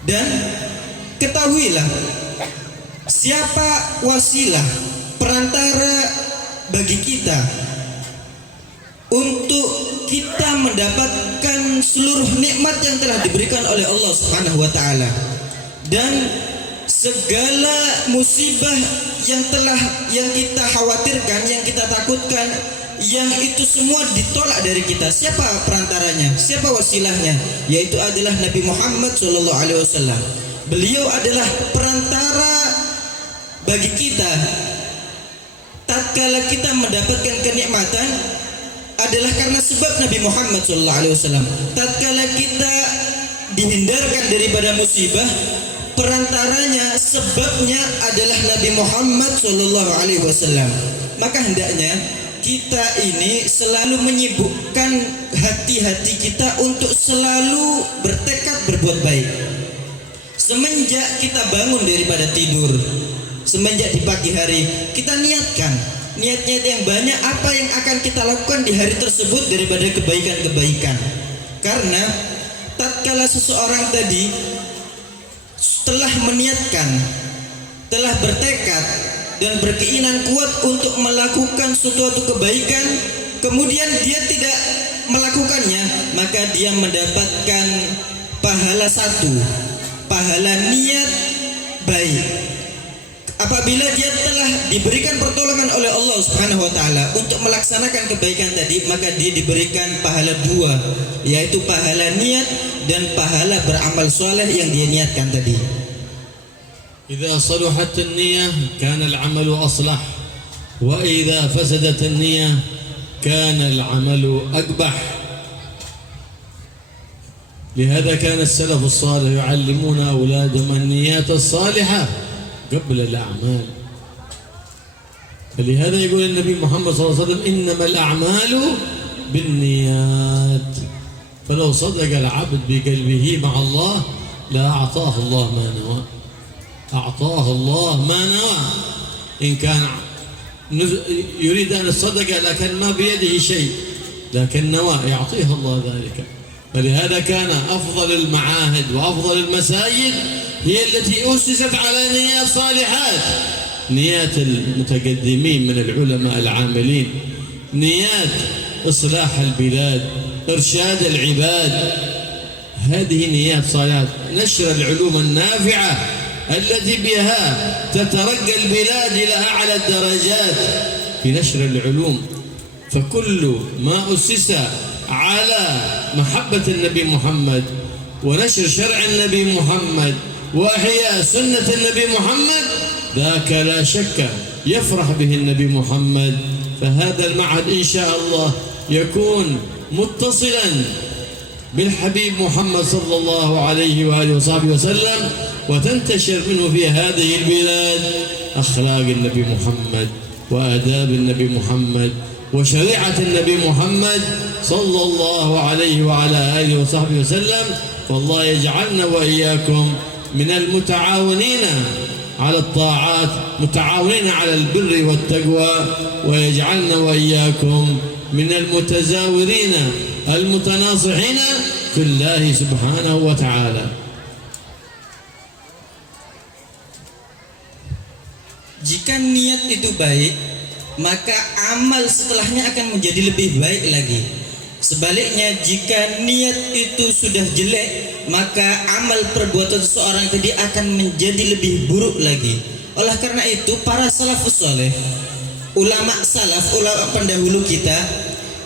Dan ketahuilah siapa wasilah perantara bagi kita untuk kita mendapatkan seluruh nikmat yang telah diberikan oleh Allah Subhanahu wa taala, dan segala musibah yang kita khawatirkan, yang kita takutkan, yang itu semua ditolak dari kita. Siapa perantaranya? Siapa wasilahnya? Yaitu adalah Nabi Muhammad SAW. Beliau adalah perantara bagi kita. Tatkala kita mendapatkan kenikmatan adalah karena sebab Nabi Muhammad SAW. Tatkala kita dihindarkan daripada musibah, perantaranya, sebabnya adalah Nabi Muhammad SAW. Maka hendaknya kita ini selalu menyibukkan hati-hati kita untuk selalu bertekad berbuat baik. Semenjak kita bangun daripada tidur, semenjak di pagi hari, kita niatkan niat-niat yang banyak apa yang akan kita lakukan di hari tersebut daripada kebaikan-kebaikan. Karena tatkala seseorang tadi telah meniatkan, telah bertekad dan berkeinginan kuat untuk melakukan suatu kebaikan, kemudian dia tidak melakukannya, maka dia mendapatkan pahala satu, pahala niat baik. Apabila dia telah diberikan pertolongan oleh Allah Subhanahu wa taala untuk melaksanakan kebaikan tadi, maka dia diberikan pahala dua, yaitu pahala niat dan pahala beramal soleh yang dia niatkan tadi. إذا صلحت النية كان العمل أصلح وإذا فسدت النية كان العمل أقبح. لهذا كان السلف الصالح يعلمون أولادهم النيات الصالحة قبل الأعمال. فلهذا يقول النبي محمد صلى الله عليه وسلم إنما الأعمال بالنيات. فلو صدق العبد بقلبه مع الله لا أعطاه الله ما نوى، أعطاه الله ما نوى. إن كان يريد أن يصدق لكن ما بيده شيء، لكن نوى يعطيه الله ذلك. فلهذا كان أفضل المعاهد وأفضل المساجد هي التي أسست على نيات صالحات، نيات المتقدمين من العلماء العاملين، نيات إصلاح البلاد، إرشاد العباد. هذه نيات صالحات، نشر العلوم النافعة التي بها تترقى البلاد إلى أعلى الدرجات في نشر العلوم. فكل ما أسس على محبة النبي محمد ونشر شرع النبي محمد وإحياء سنة النبي محمد ذاك لا شك يفرح به النبي محمد. فهذا المعهد إن شاء الله يكون متصلا بالحبيب محمد صلى الله عليه وآله وصحبه وسلم، وتنتشر منه في هذه البلاد أخلاق النبي محمد وآداب النبي محمد وشريعة النبي محمد صلى الله عليه وعلى آله وصحبه وسلم. فالله يجعلنا وإياكم من المتعاونين على الطاعات، متعاونين على البر والتقوى، ويجعلنا وإياكم من المتزاورين المتناصحين في الله سبحانه وتعالى. Jika niat itu baik, maka amal setelahnya akan menjadi lebih baik lagi. Sebaliknya, jika niat itu sudah jelek, maka amal perbuatan seseorang tadi akan menjadi lebih buruk lagi. Oleh karena itu, para salafus saleh, ulama salaf, ulama pendahulu kita,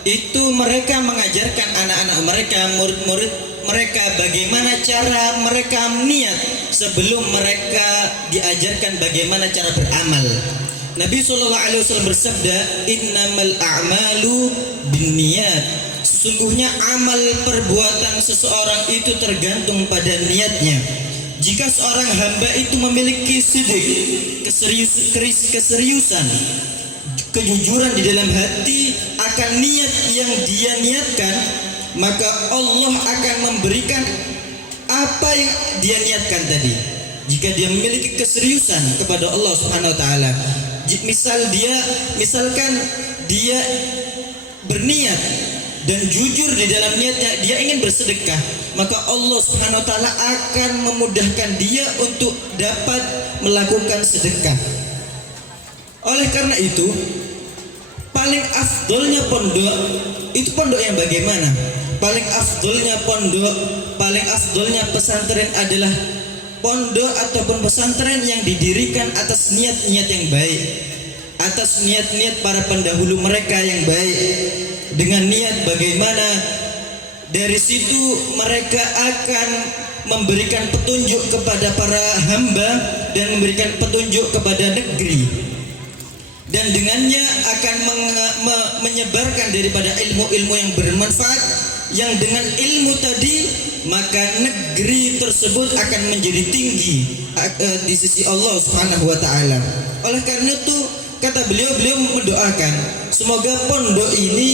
itu mereka mengajarkan anak-anak mereka, murid-murid mereka bagaimana cara mereka niat sebelum mereka diajarkan bagaimana cara beramal. Nabi SAW bersabda, innamal a'malu binniyat. Sesungguhnya amal perbuatan seseorang itu tergantung pada niatnya. Jika seorang hamba itu memiliki sidik, keseriusan, kejujuran di dalam hati akan niat yang dia niatkan, maka Allah akan memberikan apa yang dia niatkan tadi. Jika dia memiliki keseriusan kepada Allah Subhanahu wa taala, misalkan dia berniat dan jujur di dalam niatnya dia ingin bersedekah, maka Allah Subhanahu wa taala akan memudahkan dia untuk dapat melakukan sedekah. Oleh karena itu, paling afdolnya pondok itu pondok yang bagaimana? Paling afdolnya pondok, paling afdolnya pesantren adalah pondok ataupun pesantren yang didirikan atas niat-niat yang baik, atas niat-niat para pendahulu mereka yang baik, dengan niat bagaimana dari situ mereka akan memberikan petunjuk kepada para hamba dan memberikan petunjuk kepada negeri, dan dengannya akan menyebarkan daripada ilmu-ilmu yang bermanfaat, yang dengan ilmu tadi maka negeri tersebut akan menjadi tinggi di sisi Allah Subhanahu wa taala. Oleh karena itu kata beliau mendoakan semoga pondok ini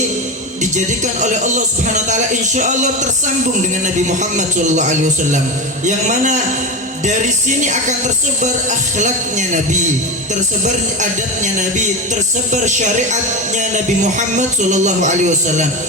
dijadikan oleh Allah Subhanahu wa taala insyaallah tersambung dengan Nabi Muhammad SAW, yang mana dari sini akan tersebar akhlaknya Nabi, tersebar adabnya Nabi, tersebar syariatnya Nabi Muhammad SAW.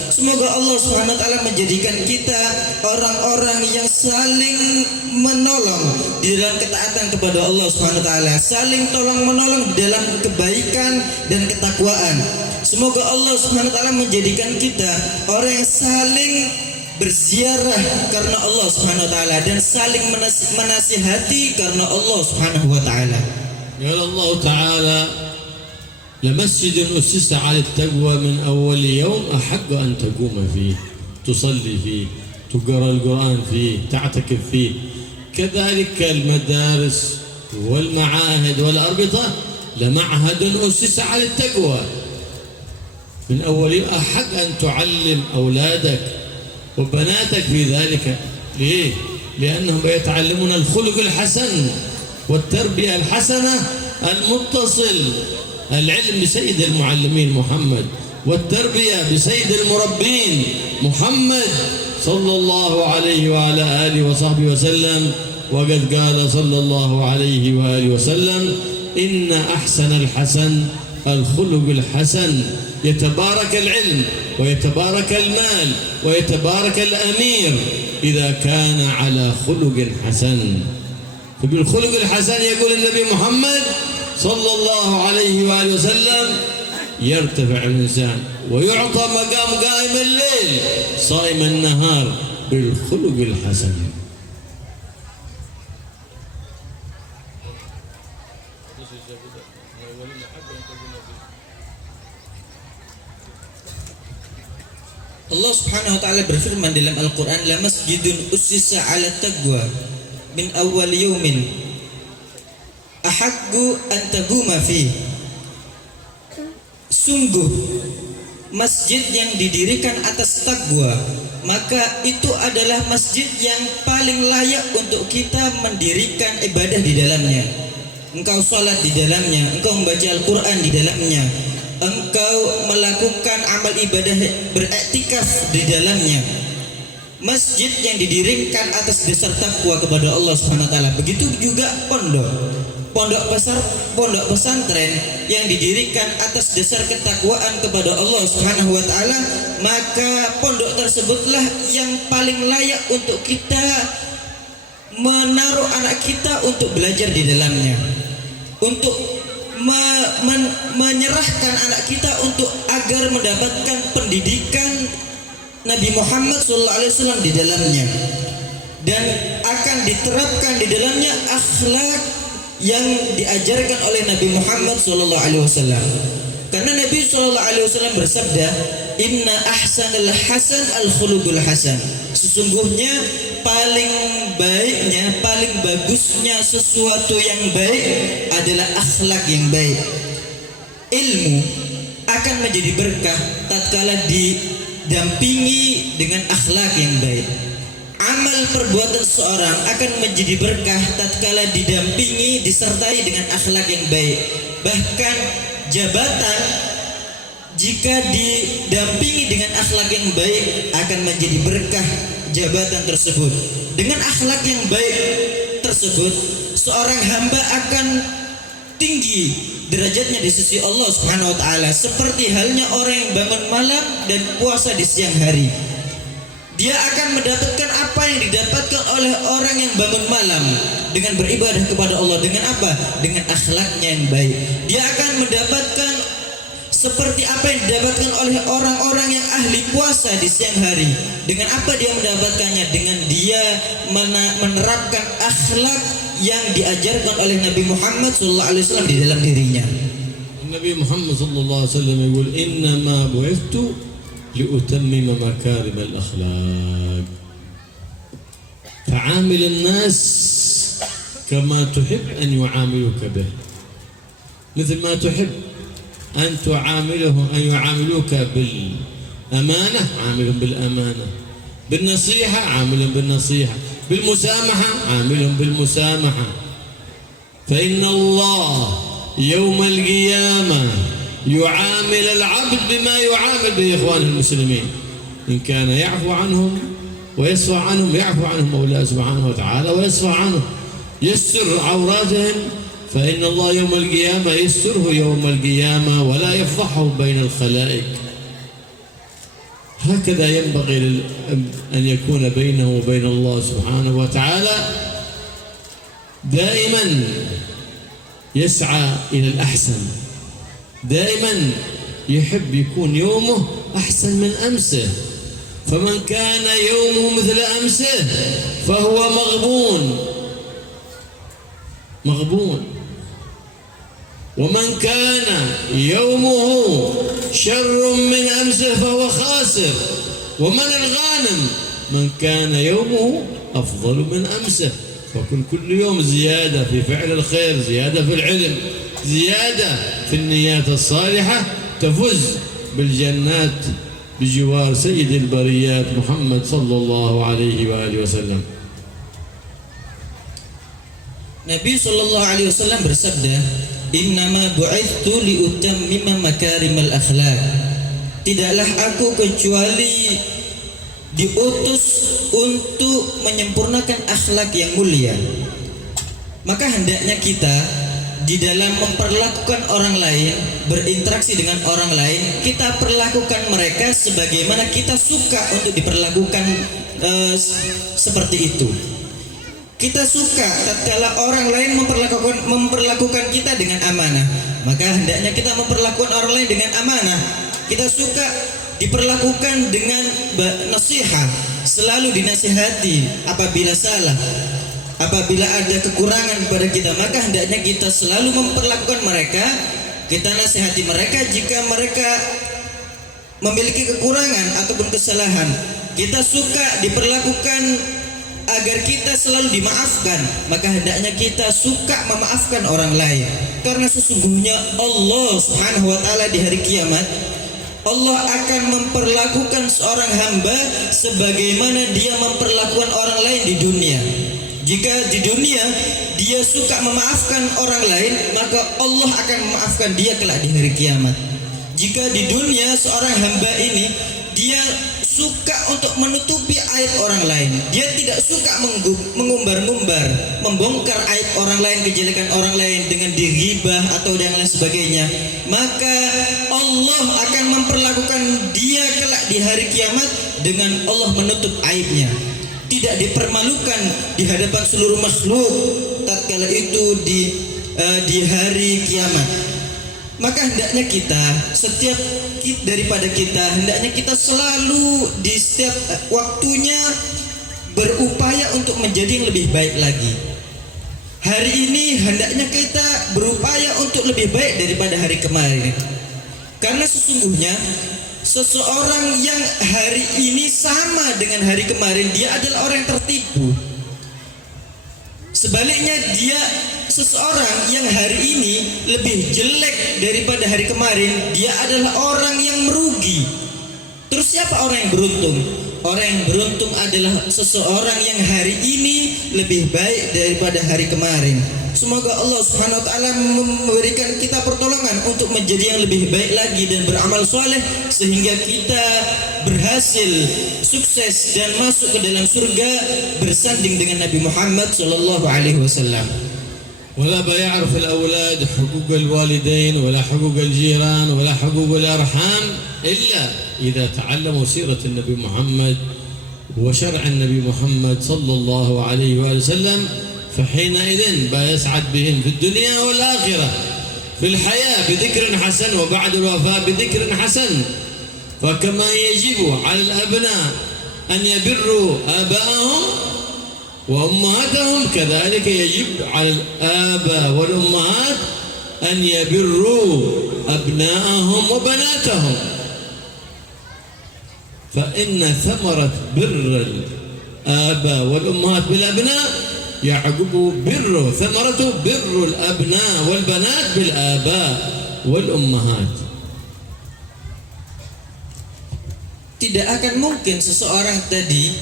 Semoga Allah Subhanahu wa taala menjadikan kita orang-orang yang saling menolong di dalam ketaatan kepada Allah Subhanahu wa taala, saling tolong menolong di dalam kebaikan dan ketakwaan. Semoga Allah Subhanahu wa taala menjadikan kita orang yang saling berziarah karena Allah Subhanahu wa taala dan saling menasihati karena Allah Subhanahu wa taala. قال الله تعالى: لمسجد أسس على التقوى من أول يوم أحق أن تقوم فيه تصلي فيه تقرأ القرآن فيه تعتكف فيه. كذلك المدارس والمعاهد والأربطة لمعهد أسس على التقوى من أول يوم أحق أن تعلم أولادك وبناتك في ذلك. ليه؟ لأنهم يتعلمون الخلق الحسن والتربية الحسنة المتصل. العلم بسيد المعلمين محمد، والتربية بسيد المربين محمد صلى الله عليه وعلى آله وصحبه وسلم. وقد قال صلى الله عليه وآله وسلم: إن أحسن الحسن الخلق الحسن، يتبارك العلم ويتبارك المال ويتبارك الأمير إذا كان على خلق حسن. فبالخلق الحسن يقول النبي محمد صلى الله عليه وآله وسلم يرتفع الإنسان ويعطى مقام قائم الليل صائم النهار بالخلق الحسن. Allah Subhanahu wa taala berfirman dalam Al-Qur'an: "La masjidun ussisa 'ala taqwa min awwal yaumin ahaqqu an taquma fi." Sungguh masjid yang didirikan atas takwa, maka itu adalah masjid yang paling layak untuk kita mendirikan ibadah di dalamnya. Engkau salat di dalamnya, engkau membaca Al-Qur'an di dalamnya, engkau melakukan amal ibadah beriktikaf di dalamnya. Masjid yang didirikan atas dasar takwa kepada Allah Subhanahu wa taala. Begitu juga pondok pesantren yang didirikan atas dasar ketakwaan kepada Allah Subhanahu wa taala, maka pondok tersebutlah yang paling layak untuk kita menaruh anak kita untuk belajar di dalamnya, untuk menyerahkan anak kita untuk agar mendapatkan pendidikan Nabi Muhammad SAW di dalamnya, dan akan diterapkan di dalamnya akhlak yang diajarkan oleh Nabi Muhammad SAW. Karena Nabi SAW bersabda, "Inna ahsanal hasan al khuluqul hasan." Sesungguhnya paling baiknya, paling bagusnya sesuatu yang baik adalah akhlak yang baik. Ilmu akan menjadi berkah tatkala didampingi dengan akhlak yang baik. Amal perbuatan seorang akan menjadi berkah tatkala didampingi, disertai dengan akhlak yang baik. Bahkan jabatan jika didampingi dengan akhlak yang baik akan menjadi berkah jabatan tersebut. Dengan akhlak yang baik tersebut, seorang hamba akan tinggi derajatnya di sisi Allah Subhanahu wa taala seperti halnya orang yang bangun malam dan puasa di siang hari. Dia akan mendapatkan apa yang didapatkan oleh orang yang bangun malam dengan beribadah kepada Allah. Dengan apa? Dengan akhlaknya yang baik. Dia akan mendapatkan seperti apa yang didapatkan oleh orang-orang yang ahli puasa di siang hari. Dengan apa dia mendapatkannya? Dengan dia menerapkan akhlak yang diajarkan oleh Nabi Muhammad SAW di dalam dirinya. Nabi Muhammad sallallahu alaihi wasallam يقول إنما بعثت لأتمم مكارم الأخلاق فعامل الناس كما تحب أن يعاملوك به مثل ما تحب أن يعاملوك بالأمانة عاملهم بالأمانة بالنصيحة عاملهم بالنصيحة بالمسامحة عاملهم بالمسامحة فإن الله يوم القيامة يعامل العبد بما يعامل به إخوانه المسلمين إن كان يعفو عنهم ويصفى عنهم يعفو عنهم مولاه سبحانه وتعالى ويصفى عنهم يستر عوراتهم فإن الله يوم القيامة يستره يوم القيامة ولا يفضحه بين الخلائق. هكذا ينبغي أن يكون بينه وبين الله سبحانه وتعالى دائما يسعى إلى الأحسن دائما يحب يكون يومه أحسن من أمسه فمن كان يومه مثل أمسه فهو مغبون ومن كان يومه شر من أمسه فهو خاسر ومن الغانم من كان يومه أفضل من أمسه فكن كل يوم زيادة في فعل الخير زيادة في العلم زيادة في النيات الصالحة تفز بالجنات بجوار سيد البريات محمد صلى الله عليه وآله وسلم. Nabi Shallallahu Alaihi Wasallam bersabda, Innama bu'ithtu liutammima makarimal akhlak. Tidaklah aku kecuali diutus untuk menyempurnakan akhlak yang mulia. Maka hendaknya kita di dalam memperlakukan orang lain, berinteraksi dengan orang lain, kita perlakukan mereka sebagaimana kita suka untuk diperlakukan seperti itu. Kita suka tatkala orang lain memperlakukan kita dengan amanah, maka hendaknya kita memperlakukan orang lain dengan amanah. Kita suka diperlakukan dengan nasihat, selalu dinasihati apabila salah, apabila ada kekurangan pada kita, maka hendaknya kita selalu memperlakukan mereka, kita nasihati mereka jika mereka memiliki kekurangan ataupun kesalahan. Kita suka diperlakukan agar kita selalu dimaafkan, maka hendaknya kita suka memaafkan orang lain. Karena sesungguhnya Allah Subhanahu wa taala di hari kiamat, Allah akan memperlakukan seorang hamba sebagaimana dia memperlakukan orang lain di dunia. Jika di dunia dia suka memaafkan orang lain, maka Allah akan memaafkan dia kelak di hari kiamat. Jika di dunia seorang hamba ini dia suka untuk menutupi aib orang lain, dia tidak suka mengumbar-ngumbar, membongkar aib orang lain, kejelekan orang lain dengan digibah atau yang lain sebagainya, maka Allah akan memperlakukan dia kelak di hari kiamat dengan Allah menutup aibnya, tidak dipermalukan di hadapan seluruh makhluk tatkala itu di hari kiamat. Maka hendaknya kita, setiap daripada kita, hendaknya kita selalu di setiap waktunya berupaya untuk menjadi yang lebih baik lagi. Hari ini hendaknya kita berupaya untuk lebih baik daripada hari kemarin. Karena sesungguhnya seseorang yang hari ini sama dengan hari kemarin, dia adalah orang yang tertipu. Sebaliknya seseorang yang hari ini lebih jelek daripada hari kemarin, dia adalah orang yang merugi. Terus siapa orang yang beruntung? Orang yang beruntung adalah seseorang yang hari ini lebih baik daripada hari kemarin. Semoga Allah Subhanahu wa taala memberikan kita pertolongan untuk menjadi yang lebih baik lagi dan beramal soleh, sehingga kita berhasil sukses dan masuk ke dalam surga bersanding dengan Nabi Muhammad sallallahu alaihi wasallam. ولا بيعرف الأولاد حقوق الوالدين ولا حقوق الجيران ولا حقوق الأرحام إلا إذا تعلموا سيرة النبي محمد وشرع النبي محمد صلى الله عليه وآله وسلم، فحينئذ بيسعد بهم في الدنيا والآخرة، في الحياة بذكر حسن وبعد الوفاة بذكر حسن. فكما يجب على الأبناء أن يبروا آباءهم وأمهاتهم، كذلك يجب على الآباء والأمهات أن يبروا أبناءهم وبناتهم. فإن ثمرة بر الآباء والأمهات بالأبناء يعقب بر ثمرته بر الأبناء والبنات بالآباء والأمهات. Tidak akan mungkin seseorang tadi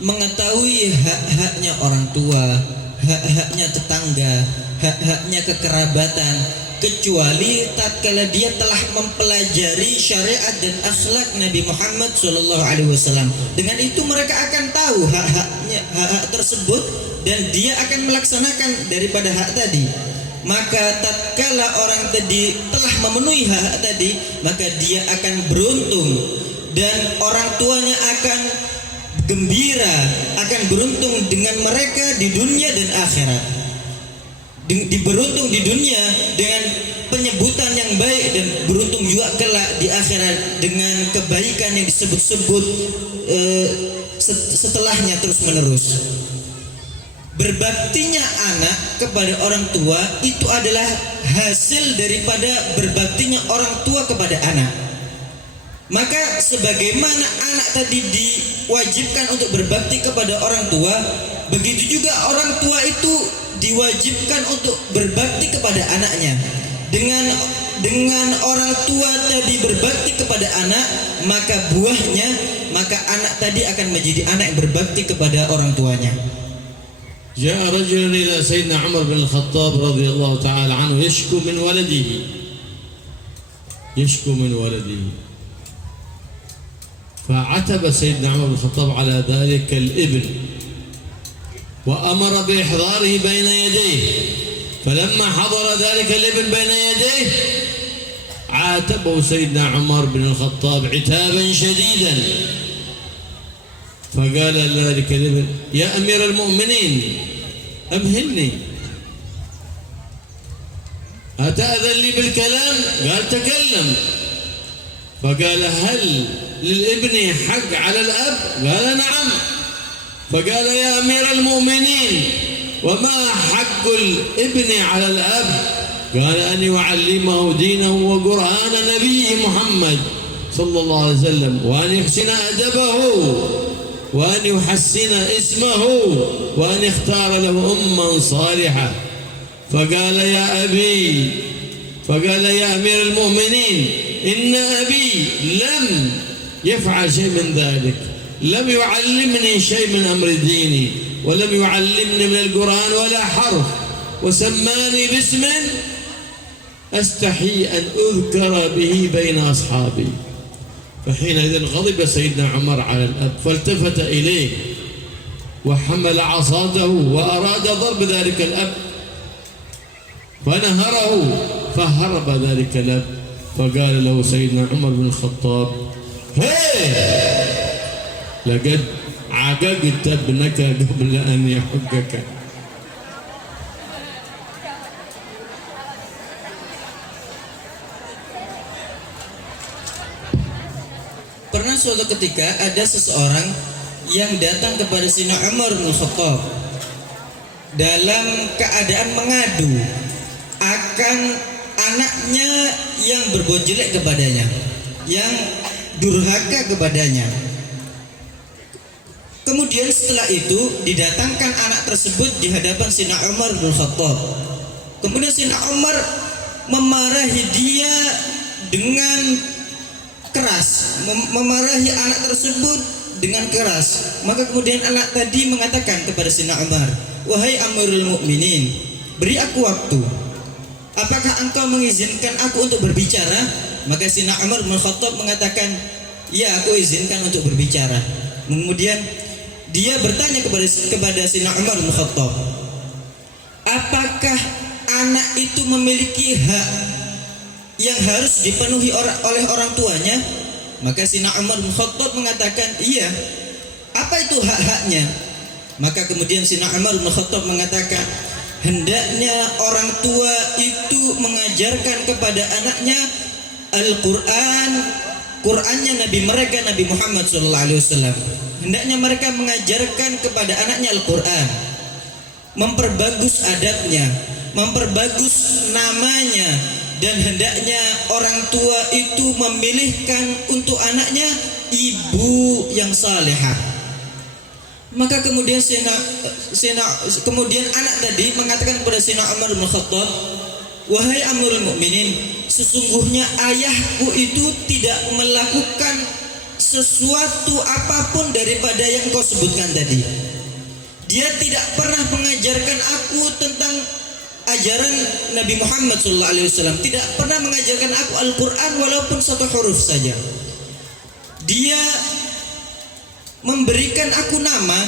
mengetahui hak-haknya orang tua, hak-haknya tetangga, hak-haknya kekerabatan, kecuali tatkala dia telah mempelajari syariat dan akhlak Nabi Muhammad SAW. Dengan itu mereka akan tahu hak-hak tersebut dan dia akan melaksanakan daripada hak tadi. Maka tatkala orang tadi telah memenuhi hak tadi, maka dia akan beruntung dan orang tuanya akan gembira, akan beruntung dengan mereka di dunia dan akhirat. Beruntung di dunia dengan penyebutan yang baik dan beruntung juga kelak di akhirat dengan kebaikan yang disebut-sebut setelahnya terus menerus. Berbaktinya anak kepada orang tua itu adalah hasil daripada berbaktinya orang tua kepada anak. Maka sebagaimana anak tadi diwajibkan untuk berbakti kepada orang tua, begitu juga orang tua itu diwajibkan untuk berbakti kepada anaknya. Dengan orang tua tadi berbakti kepada anak, maka buahnya, maka anak tadi akan menjadi anak yang berbakti kepada orang tuanya. جاء رجل إلى سيدنا عمر بن الخطاب رضي الله تعالى عنه يشكو من ولده فعتب سيدنا عمر بن الخطاب على ذلك الابن وأمر بإحضاره بين يديه. فلما حضر ذلك الابن بين يديه عاتبه سيدنا عمر بن الخطاب عتابا شديدا، فقال ذلك الابن: يا أمير المؤمنين أمهلني، أتأذن لي بالكلام؟ قال: تكلم. فقال: هل للابن حق على الأب؟ قال: نعم. فقال: يا أمير المؤمنين وما حق الابن على الأب؟ قال: أن يعلمه دينه وقرآن نبيه محمد صلى الله عليه وسلم، وأن يحسن أدبه، وأن يحسن اسمه، وأن يختار له أما صالحة. فقال: يا أمير المؤمنين إن أبي لم يفعل شيء من ذلك، لم يعلمني شيء من أمر ديني، ولم يعلمني من القرآن ولا حرف، وسماني باسم أستحي أن أذكر به بين أصحابي. فحينئذ غضب سيدنا عمر على الأب، فالتفت إليه وحمل عصاته وأراد ضرب ذلك الأب، فنهره فهرب ذلك الأب. فقال له سيدنا عمر بن الخطاب: لقد عققت ابنك قبل أن يحقك. Pernah suatu ketika ada seseorang yang datang kepada Sayyidina Umar bin Khattab dalam keadaan mengadu akan anaknya yang berbuat jelek kepadanya, yang durhaka kepadanya. Kemudian setelah itu didatangkan anak tersebut di hadapan Sayyidina Umar bin Khattab. Kemudian Sayyidina Umar memarahi dia dengan keras, memarahi anak tersebut dengan keras. Maka kemudian anak tadi mengatakan kepada Sayyidina Umar: "Wahai Amirul Mukminin, beri aku waktu. Apakah engkau mengizinkan aku untuk berbicara?" Maka Sayyidina Umar bin Khattab mengatakan, "Ya, aku izinkan untuk berbicara." Kemudian dia bertanya kepada Sayyidina Umar bin Khattab, "Apakah anak itu memiliki hak yang harus dipenuhi oleh orang tuanya? Maka Sayyidina Umar bin Khattab mengatakan, iya. Apa itu hak-haknya? Maka kemudian Sayyidina Umar bin Khattab mengatakan, hendaknya orang tua itu mengajarkan kepada anaknya Al-Quran, Qurannya Nabi mereka, Nabi Muhammad SAW. Hendaknya mereka mengajarkan kepada anaknya Al-Quran, memperbagus adabnya, memperbagus namanya, dan hendaknya orang tua itu memilihkan untuk anaknya ibu yang salehah. Maka kemudian kemudian anak tadi mengatakan kepada Sayyidina Umar bin Khattab, wahai Amirul Mukminin, sesungguhnya ayahku itu tidak melakukan sesuatu apapun daripada yang kau sebutkan tadi. Dia tidak pernah mengajarkan aku tentang ajaran Nabi Muhammad SAW, tidak pernah mengajarkan aku Al-Quran walaupun satu huruf saja. Dia memberikan aku nama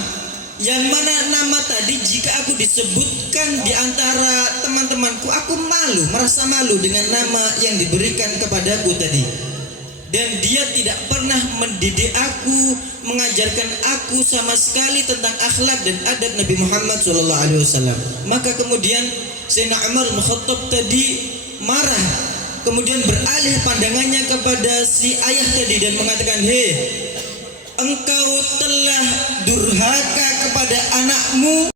yang mana nama tadi jika aku disebutkan di antara teman-temanku, aku malu, merasa malu dengan nama yang diberikan kepadaku tadi. Dan dia tidak pernah mendidik aku, mengajarkan aku sama sekali tentang akhlak dan adab Nabi Muhammad SAW. Maka kemudian Sayyidina Umar bin Khattab tadi marah, kemudian beralih pandangannya kepada si ayah tadi dan mengatakan, hei, engkau telah durhaka kepada anakmu